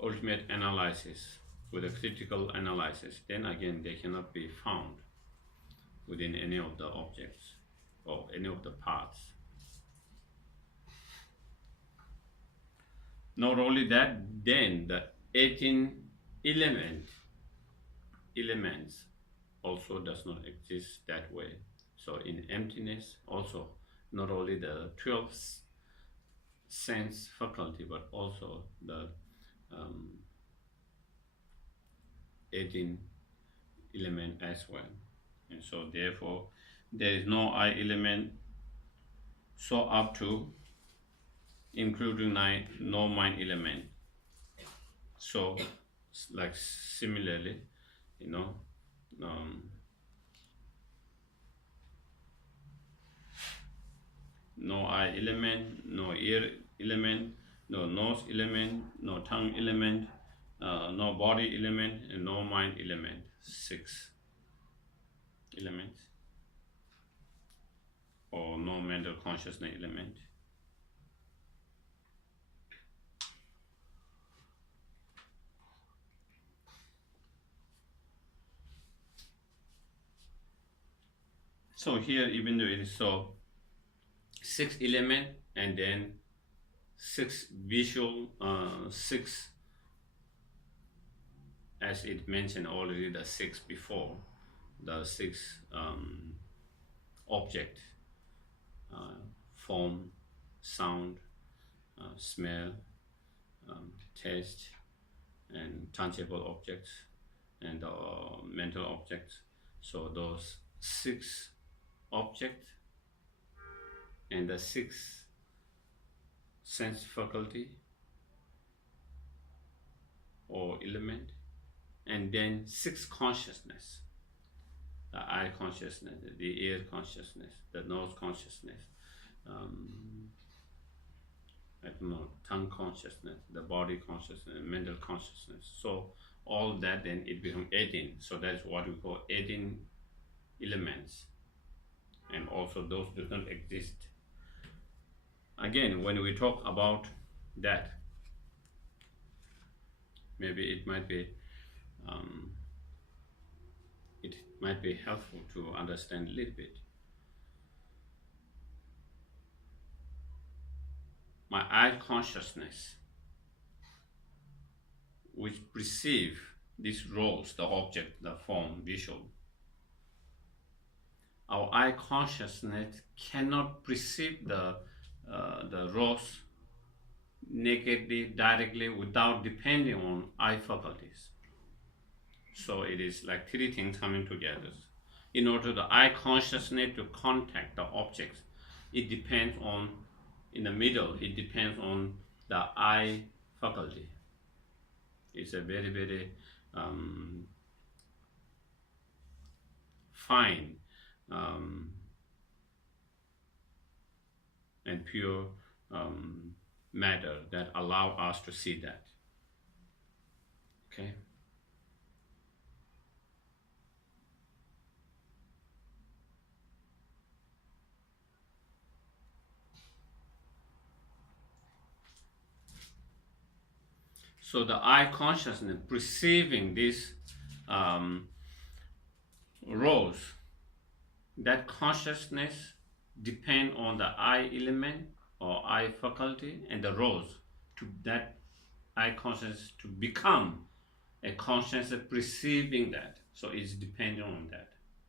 ultimate analysis with a critical analysis, then again they cannot be found within any of the objects or any of the parts. Not only that, then the 18 elements also does not exist that way. So in emptiness also, not only the 12 sense faculty, but also the 18 element as well. And so therefore there is no I element, so up to including no mind element. So like similarly, you know, no eye element, no ear element, no nose element, no tongue element, no body element, and no mind element. 6 elements, or no mental consciousness element. So here, even though it is so 6 element and then 6 visual, 6 as it mentioned already, the six before, the six object, form, sound, smell, taste, and tangible objects, and mental objects. So those six objects and the six sense faculty or element, and then six consciousness: the eye consciousness, the ear consciousness, the nose consciousness, I don't know, tongue consciousness, the body consciousness, mental consciousness. So all that, then it becomes 18. So that's what we call 18 elements. And also those do not exist. Again, when we talk about that, maybe it might be helpful to understand a little bit. My eye consciousness, which perceive these roles, the object, the form, visual. Our eye consciousness cannot perceive the roles nakedly, directly, without depending on eye faculties. So it is like three things coming together. In order the eye consciousness to contact the objects, it depends on, in the middle, it depends on the eye faculty. It's a very, very fine and pure matter that allow us to see that. Okay. So the eye consciousness perceiving these roles, that consciousness depend on the eye element or eye faculty and the roles to that eye consciousness to become a consciousness perceiving that. So it's dependent on that.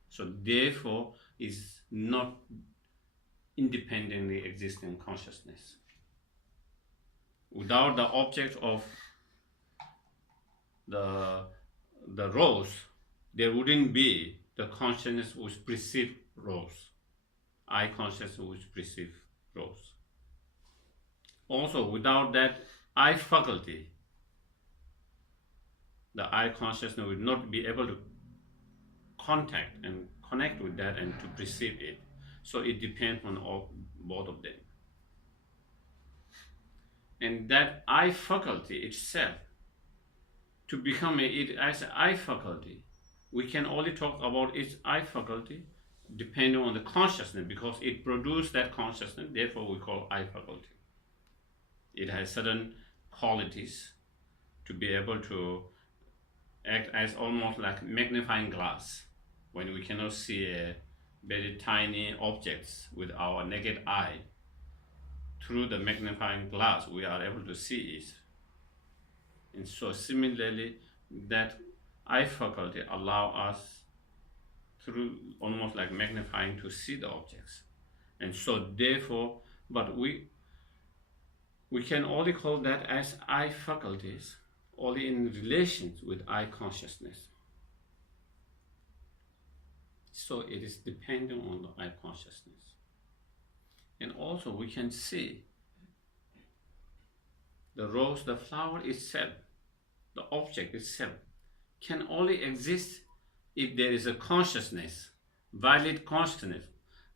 So therefore it's not independently existing consciousness. Without the object of the roles, there wouldn't be the consciousness which perceive roles. Eye consciousness which perceive roles. Also, without that eye faculty, the eye consciousness would not be able to contact and connect with that and to perceive it. So it depends on both of them. And that eye faculty itself, to become it as an eye faculty, we can only talk about its eye faculty depending on the consciousness, because it produces that consciousness, therefore we call eye faculty. It has certain qualities to be able to act as almost like magnifying glass. When we cannot see a very tiny objects with our naked eye, through the magnifying glass we are able to see it. And so similarly, that eye faculty allow us through almost like magnifying to see the objects. And so therefore, but we can only call that as eye faculties only in relations with eye consciousness. So it is dependent on the eye consciousness. And also we can see the rose, the flower itself, the object itself, can only exist if there is a consciousness, valid consciousness,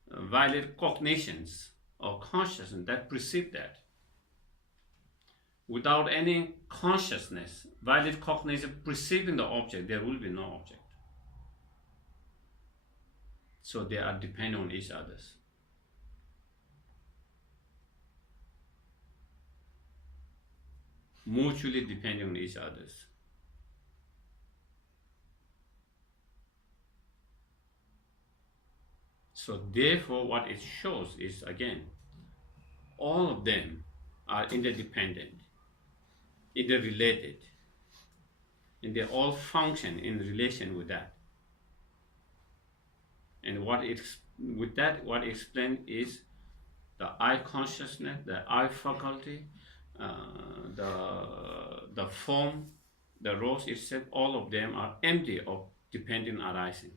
valid cognitions or consciousness that perceive that. Without any consciousness, valid cognition perceiving the object, there will be no object. So they are dependent on each other. Mutually depending on each other. So therefore what it shows is, again, all of them are interdependent, interrelated. and they all function in relation with that. And what explained is the eye consciousness, the eye faculty, the form, the rose itself, all of them are empty of dependent arising,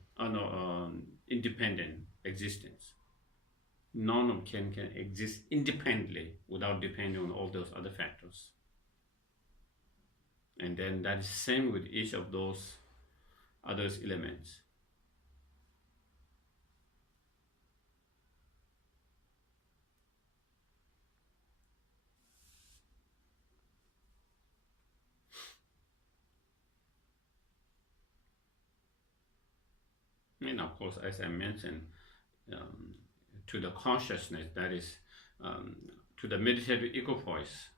independent existence. None of them can exist independently without depending on all those other factors. And then that is same with each of those other elements. And of course, as I mentioned, to the consciousness, that is, to the meditative equipoise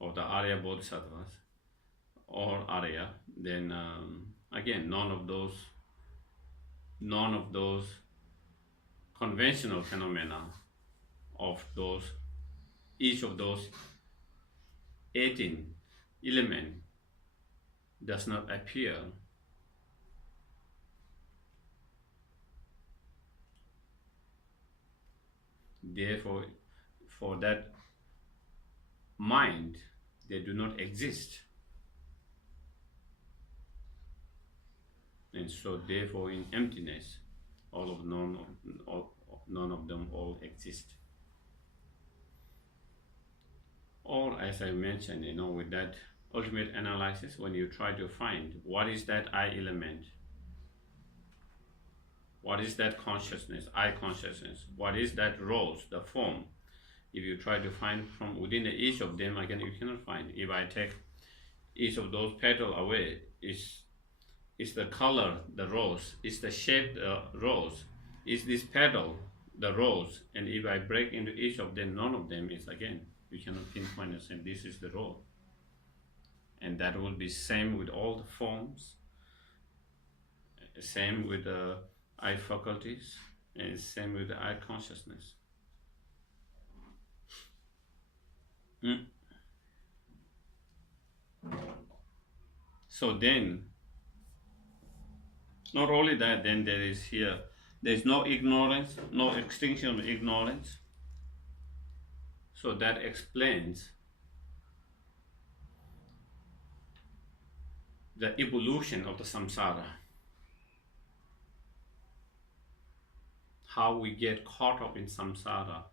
of the Arya Bodhisattvas or Arya, then again, none of those conventional phenomena of each of those 18 elements does not appear. Therefore, for that mind, they do not exist. And so therefore in emptiness, none of them all exist. Or as I mentioned, with that ultimate analysis, when you try to find what is that I element, what is that consciousness, I consciousness, what is that rose, the form, if you try to find from within each of them, again, you cannot find. If I take each of those petals away, is the color the rose, is the shape the rose, is this petal the rose, and if I break into each of them, none of them is, again, you cannot pinpoint and say this is the rose. And that will be same with all the forms, same with the eye faculties, and same with the eye consciousness. So then, not only that, then there is no ignorance, no extinction of ignorance. So that explains the evolution of the samsara. How we get caught up in samsara,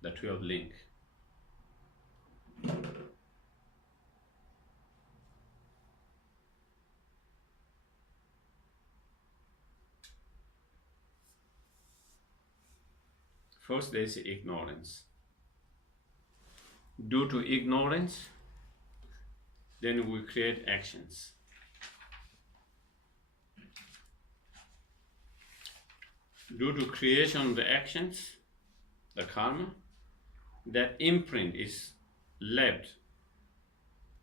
the 12 link. First, there is ignorance. Due to ignorance, then we create actions. Due to creation of the actions, the karma, that imprint is left.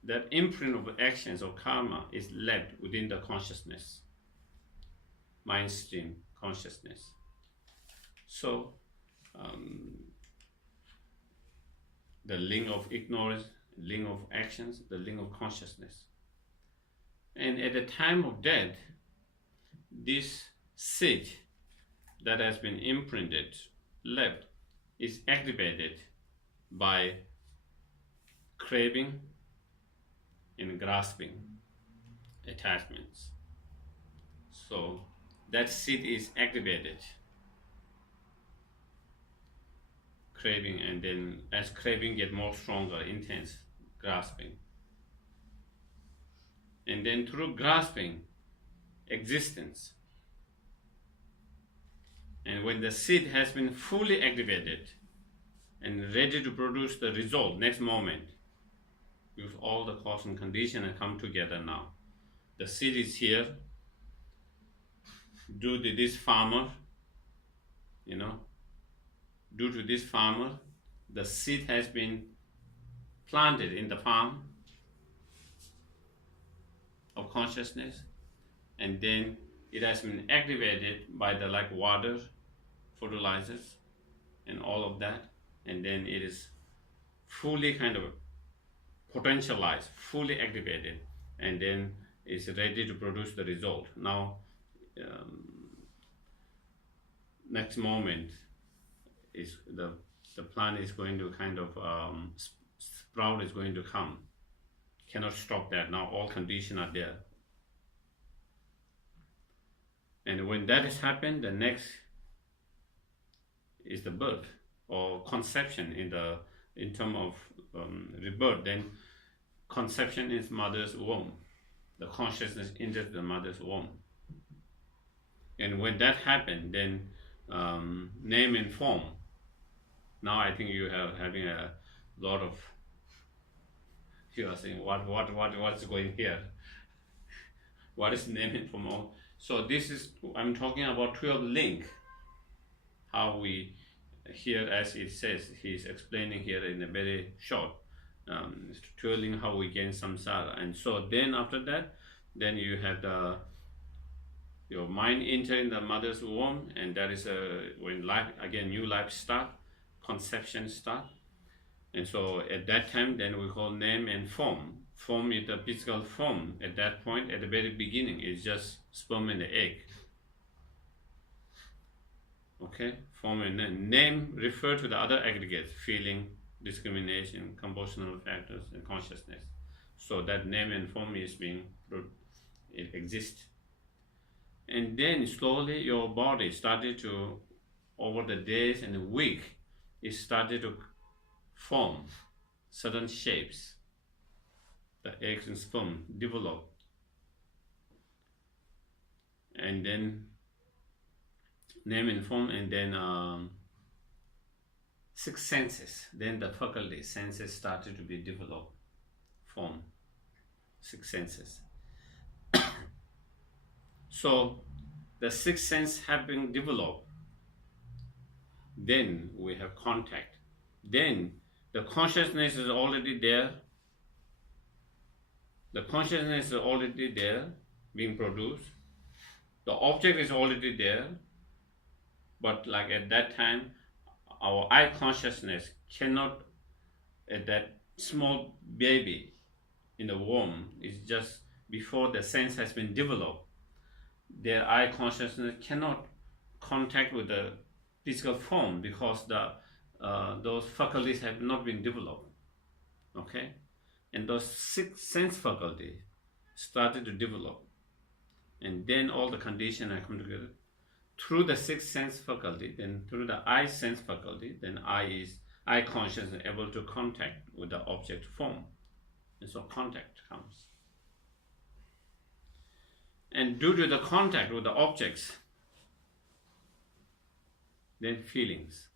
That imprint of actions or karma is left within the consciousness, mind stream consciousness. So, the link of ignorance, link of actions, the link of consciousness. And at the time of death, this seed that has been imprinted, left, is activated by craving and grasping attachments. So that seed is activated, craving, and then as craving get more stronger, intense, grasping. And then through grasping, existence. And when the seed has been fully activated and ready to produce the result next moment, because all the cause and condition have come together now. The seed is here. Due to this farmer, the seed has been planted in the farm of consciousness, and then it has been activated by the water, fertilizers, and all of that, and then it is fully kind of potentialized, fully activated, and then is ready to produce the result. Now, next moment is the plant is going to kind of sprout is going to come. Cannot stop that. Now all conditions are there. And when that has happened, the next is the birth or conception in terms of rebirth. Then conception is mother's womb. The consciousness enters the mother's womb. And when that happened, then name and form. Now I think you are having a lot of, you are saying what's going here? What is name and form? So this is, I'm talking about 12 link. How we here, as it says, he's explaining here in a very short, 12 link how we gain samsara. And so then after that, then you have your mind entering the mother's womb, and that is when life, again, new life start, conception start. And so at that time, then we call name and form. Form is the physical form. At that point, at the very beginning, it's just sperm and the egg. Okay, form and name refer to the other aggregates: feeling, discrimination, compositional factors, and consciousness. So that name and form is it exists. And then slowly your body started to, over the days and the week, it started to form certain shapes. The eggs and sperm develop. And then name and form, and then 6 senses. Then the faculty senses started to be developed, form 6 senses. So the 6 senses have been developed. Then we have contact. Then the consciousness is already there. The consciousness is already there, being produced. The object is already there. But like at that time, our eye consciousness cannot, at that small baby in the womb, is just before the sense has been developed, their eye consciousness cannot contact with the physical form because those faculties have not been developed. Okay? And those 6 sense faculties started to develop. And then all the conditions have come together. Through the 6 sense faculty, then through the eye sense faculty, then eye consciousness is able to contact with the object form. And so contact comes. And due to the contact with the objects, then feelings.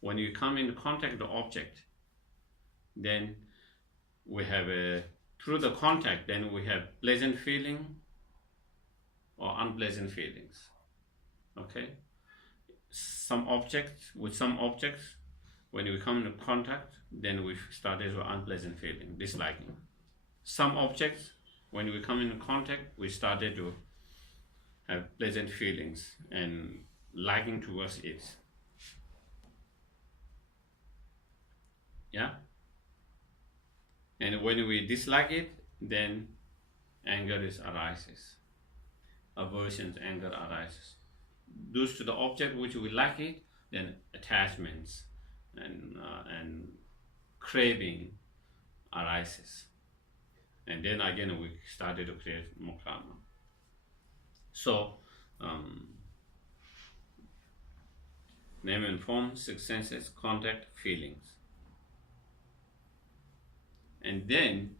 When you come into contact with the object, then we have through the contact, then we have pleasant feeling or unpleasant feelings. Okay? With some objects, when we come into contact, then we started with unpleasant feeling, disliking. Some objects, when we come into contact, we started to have pleasant feelings and liking towards it. Yeah? And when we dislike it, then anger arises. Aversion, anger arises. Due to the object which we like it, then attachments and craving arises. And then again we started to create more karma. So, name and form, 6 senses, contact, feelings. And then,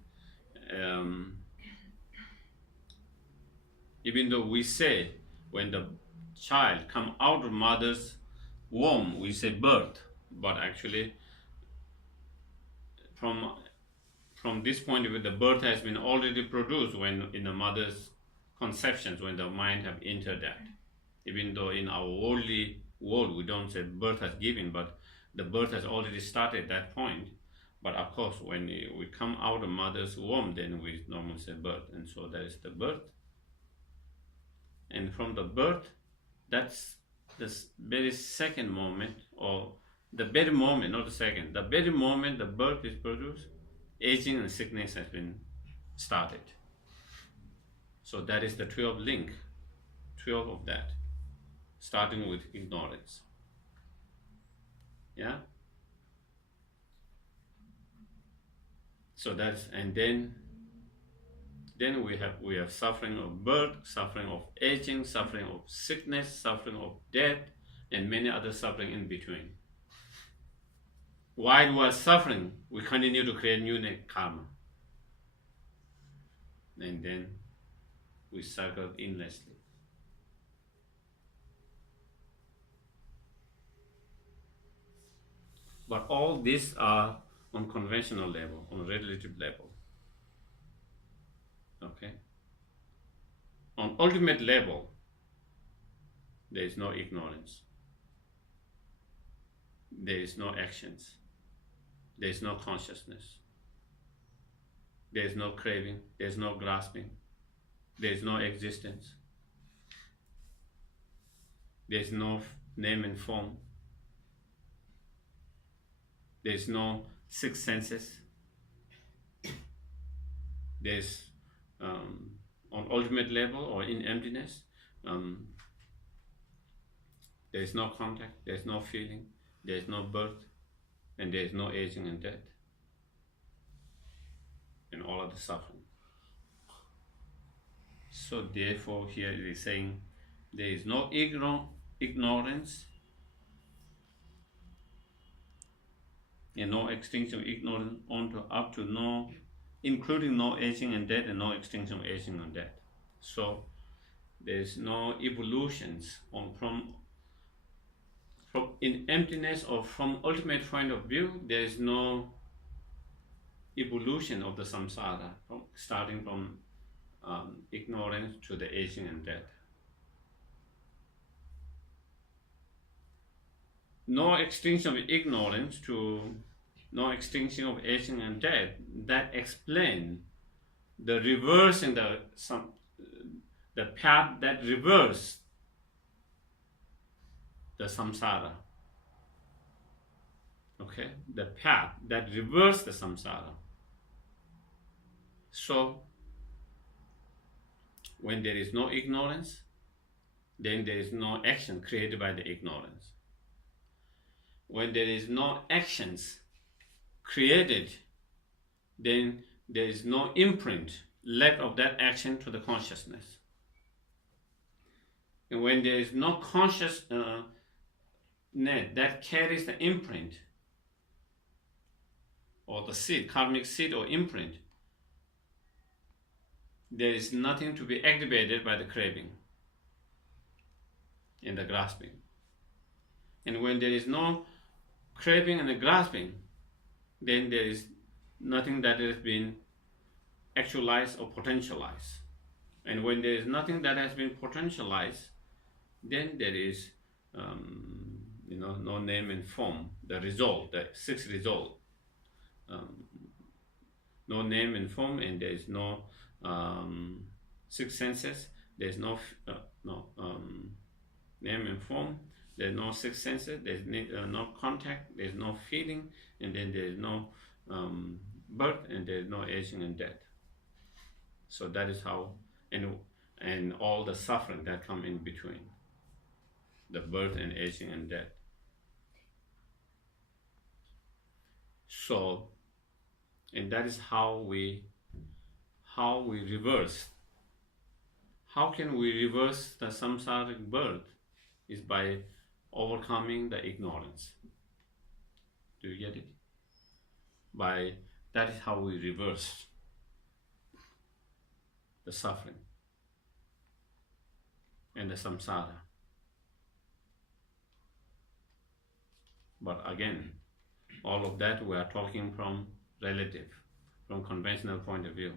even though we say when the child come out of mother's womb, we say birth, but actually from this point of view, the birth has been already produced when in the mother's conceptions, when the mind have entered that. Even though in our worldly world we don't say birth has given, but the birth has already started at that point. But of course, when we come out of mother's womb, then we normally say birth. And so that is the birth. And from the birth, that's the very second moment, or the very moment, not the second, the very moment the birth is produced, aging and sickness has been started. So that is the 12 link, 12 of that, starting with ignorance. Yeah. So that's, and then we have suffering of birth, suffering of aging, suffering of sickness, suffering of death, and many other suffering in between. While we are suffering, we continue to create new karma, and then we cycle endlessly. But all these are on conventional level, on relative level. Okay. On ultimate level, there is no ignorance. There is no actions. There is no consciousness. There is no craving. There is no grasping. There is no existence. There is no name and form. There is no six senses. There is, on ultimate level or in emptiness, there is no contact, there is no feeling, there is no birth, and there is no aging and death, and all of the suffering. So therefore here it is saying there is no ignorance and no extinction of ignorance up to no, including no aging and death, and no extinction of aging and death. So there is no evolutions from in emptiness, or from ultimate point of view, there is no evolution of the samsara, starting from ignorance to the aging and death. No extinction of ignorance to no extinction of aging and death. That explains the reversing the path that reverses the samsara. Okay, the path that reverses the samsara. So when there is no ignorance, then there is no action created by the ignorance. When there is no actions created, then there is no imprint left of that action to the consciousness. And when there is no consciousness that carries the imprint, or the seed, karmic seed or imprint, there is nothing to be activated by the craving and the grasping. And when there is no craving and the grasping, then there is nothing that has been actualized or potentialized. And when there is nothing that has been potentialized, then there is no name and form, the result, the sixth result. No name and form, and there is no six senses. There is no name and form. There is no six senses. There is no contact. There is no feeling, and then there is no birth, and there is no aging and death. So that is how, and all the suffering that come in between, the birth and aging and death. So, and that is how we reverse. How can we reverse the samsaric birth? Is by overcoming the ignorance. Do you get it? That is how we reverse the suffering and the samsara. But again, all of that we are talking from relative, from conventional point of view.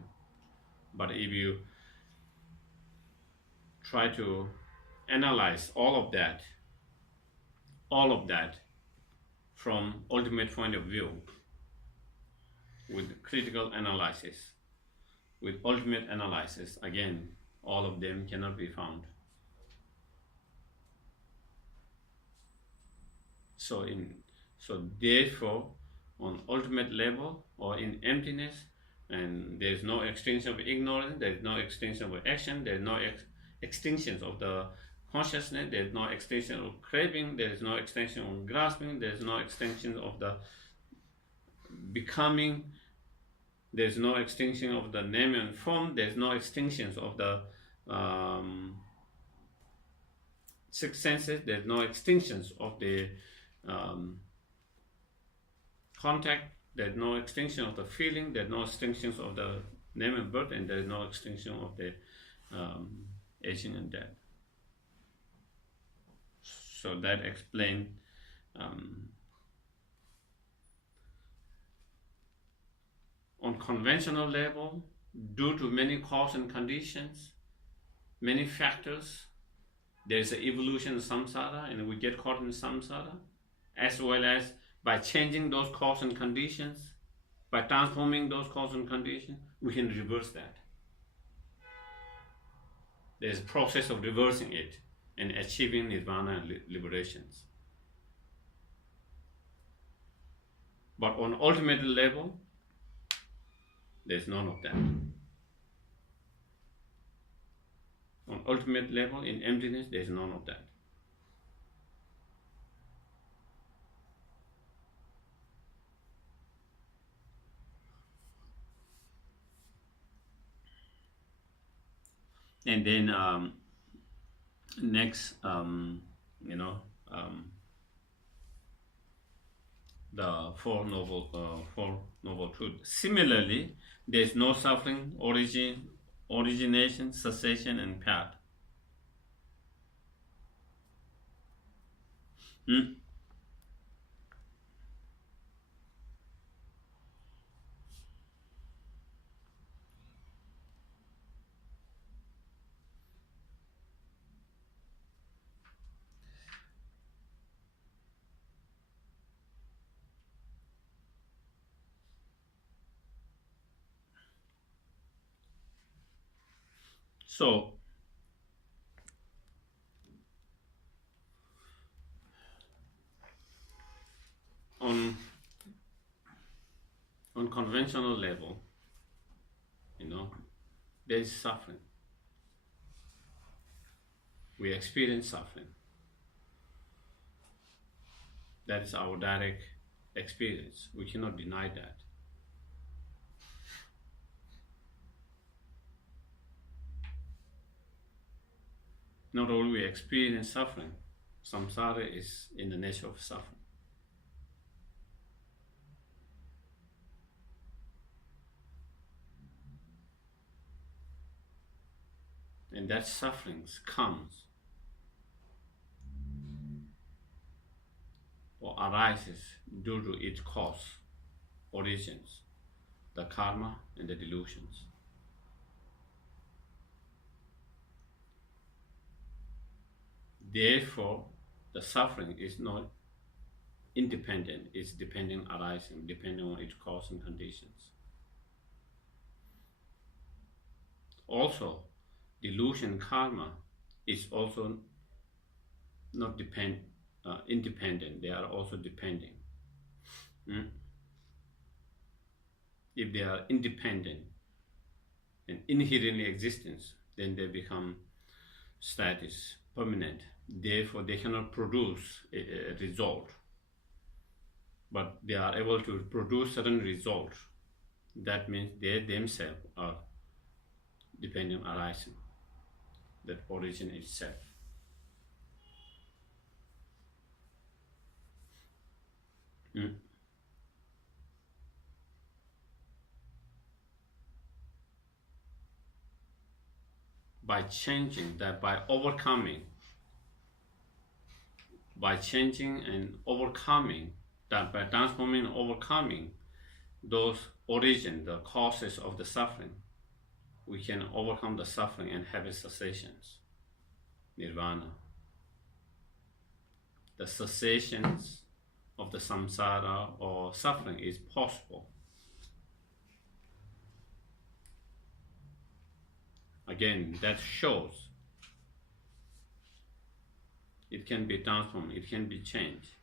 But if you try to analyze all of that from ultimate point of view, with critical analysis, with ultimate analysis, again, all of them cannot be found. So therefore, on ultimate level or in emptiness, and there is no extinction of ignorance, there is no extinction of action, there is no extinction of the consciousness, there is no extinction of craving, there is no extinction of grasping, there is no extinction of the becoming, there is no extinction of the name and form, there is no extinction of the six senses, there is no extinctions of the contact, there's no extinction of the feeling, there's no extinctions of the name and birth, and there's no extinction of the aging and death. So that explains on conventional level, due to many causes and conditions, many factors, there's an evolution of samsara, and we get caught in samsara, as well as by changing those causes and conditions, by transforming those causes and conditions, we can reverse that. There's a process of reversing it and achieving nirvana and liberations. But on ultimate level, there's none of that. On ultimate level, in emptiness, there's none of that. And then next, the Four Noble Truths. Similarly, there is no suffering, origination, cessation, and path. So, on conventional level, there is suffering. We experience suffering. That is our direct experience. We cannot deny that. Not only we experience suffering, samsara is in the nature of suffering. And that suffering comes or arises due to its cause, origins, the karma and the delusions. Therefore, the suffering is not independent, it's dependent arising, depending on its cause and conditions. Also, delusion karma is also not independent, they are also depending. If they are independent and inherently existence, then they become status, permanent. Therefore, they cannot produce a result, but they are able to produce certain results. That means they themselves are dependent arising, that origin itself. By changing that, by overcoming, by changing and overcoming, that by transforming and overcoming those origin, the causes of the suffering, we can overcome the suffering and have its cessations, nirvana. The cessations of the samsara or suffering is possible. Again, that shows it can be transformed, it can be changed,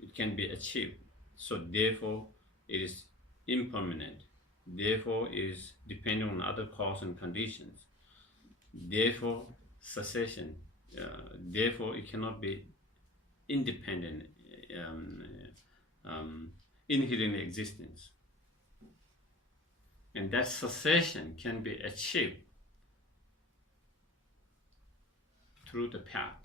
it can be achieved. So therefore, it is impermanent, therefore is dependent on other causes and conditions, therefore cessation, therefore it cannot be independent, inherent existence. And that cessation can be achieved through the path,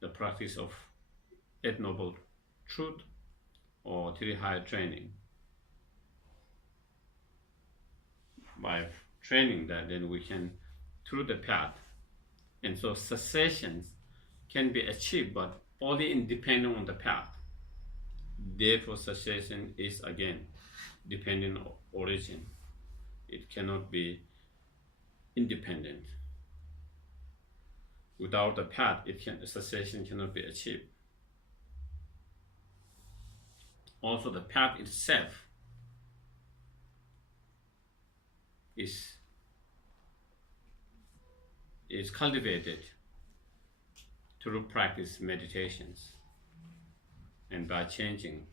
the practice of Eight Noble Truth or Three Higher Training. By training that, then we can, through the path. And so cessations can be achieved, but only independent on the path. Therefore, cessation is again dependent on origin. It cannot be independent. Without the path, cessation cannot be achieved. Also, the path itself is cultivated through practice meditations and by changing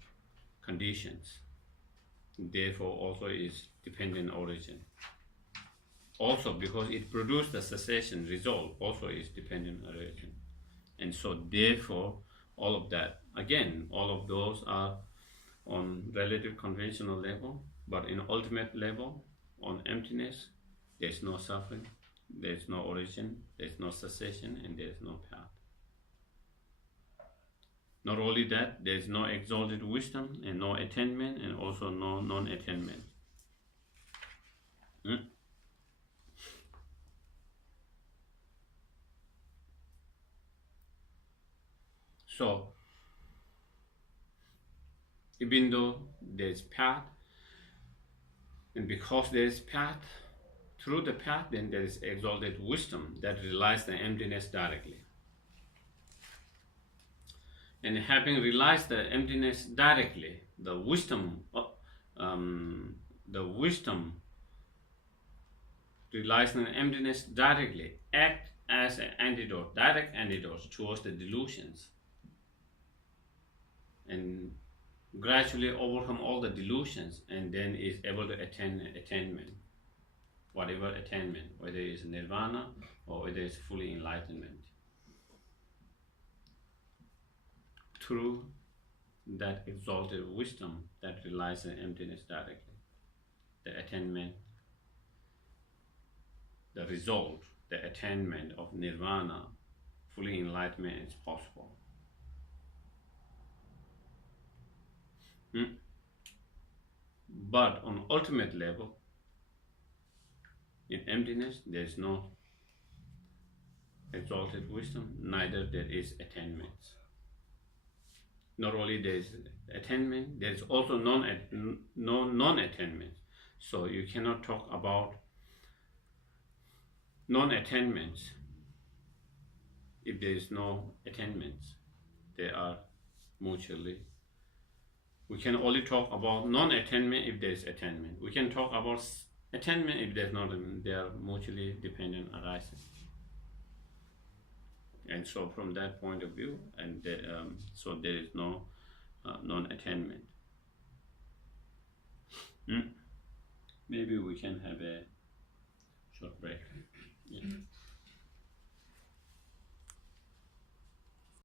conditions. Therefore, also is dependent origin. Also, because it produced the cessation result, also is dependent origin. And so, therefore, all of that, again, all of those are on relative conventional level, but in ultimate level, on emptiness, there's no suffering, there's no origin, there's no cessation, and there's no path. Not only that, there's no exalted wisdom and no attainment, and also no non-attainment. So, even though there's path, and because there's path, through the path, then there is exalted wisdom that realizes the emptiness directly. And having realized the emptiness directly, the wisdom realizing the emptiness directly act as an antidote, direct antidote towards the delusions, and gradually overcome all the delusions, and then is able to attain attainment, whatever attainment, whether it's nirvana or whether it's fully enlightenment. Through that exalted wisdom that relies on emptiness directly, the attainment, the result, the attainment of nirvana, fully enlightenment is possible. But on ultimate level, in emptiness, there is no exalted wisdom, neither there is attainment. Not only there is attainment, there is also non-attainment. So you cannot talk about non-attainment if there is no attainment. They are mutually. We can only talk about non-attainment if there is attainment. We can talk about attainment if there is not. They are mutually dependent arising. And so from that point of view, and so there is no non-attainment. Maybe we can have a short break. Yeah.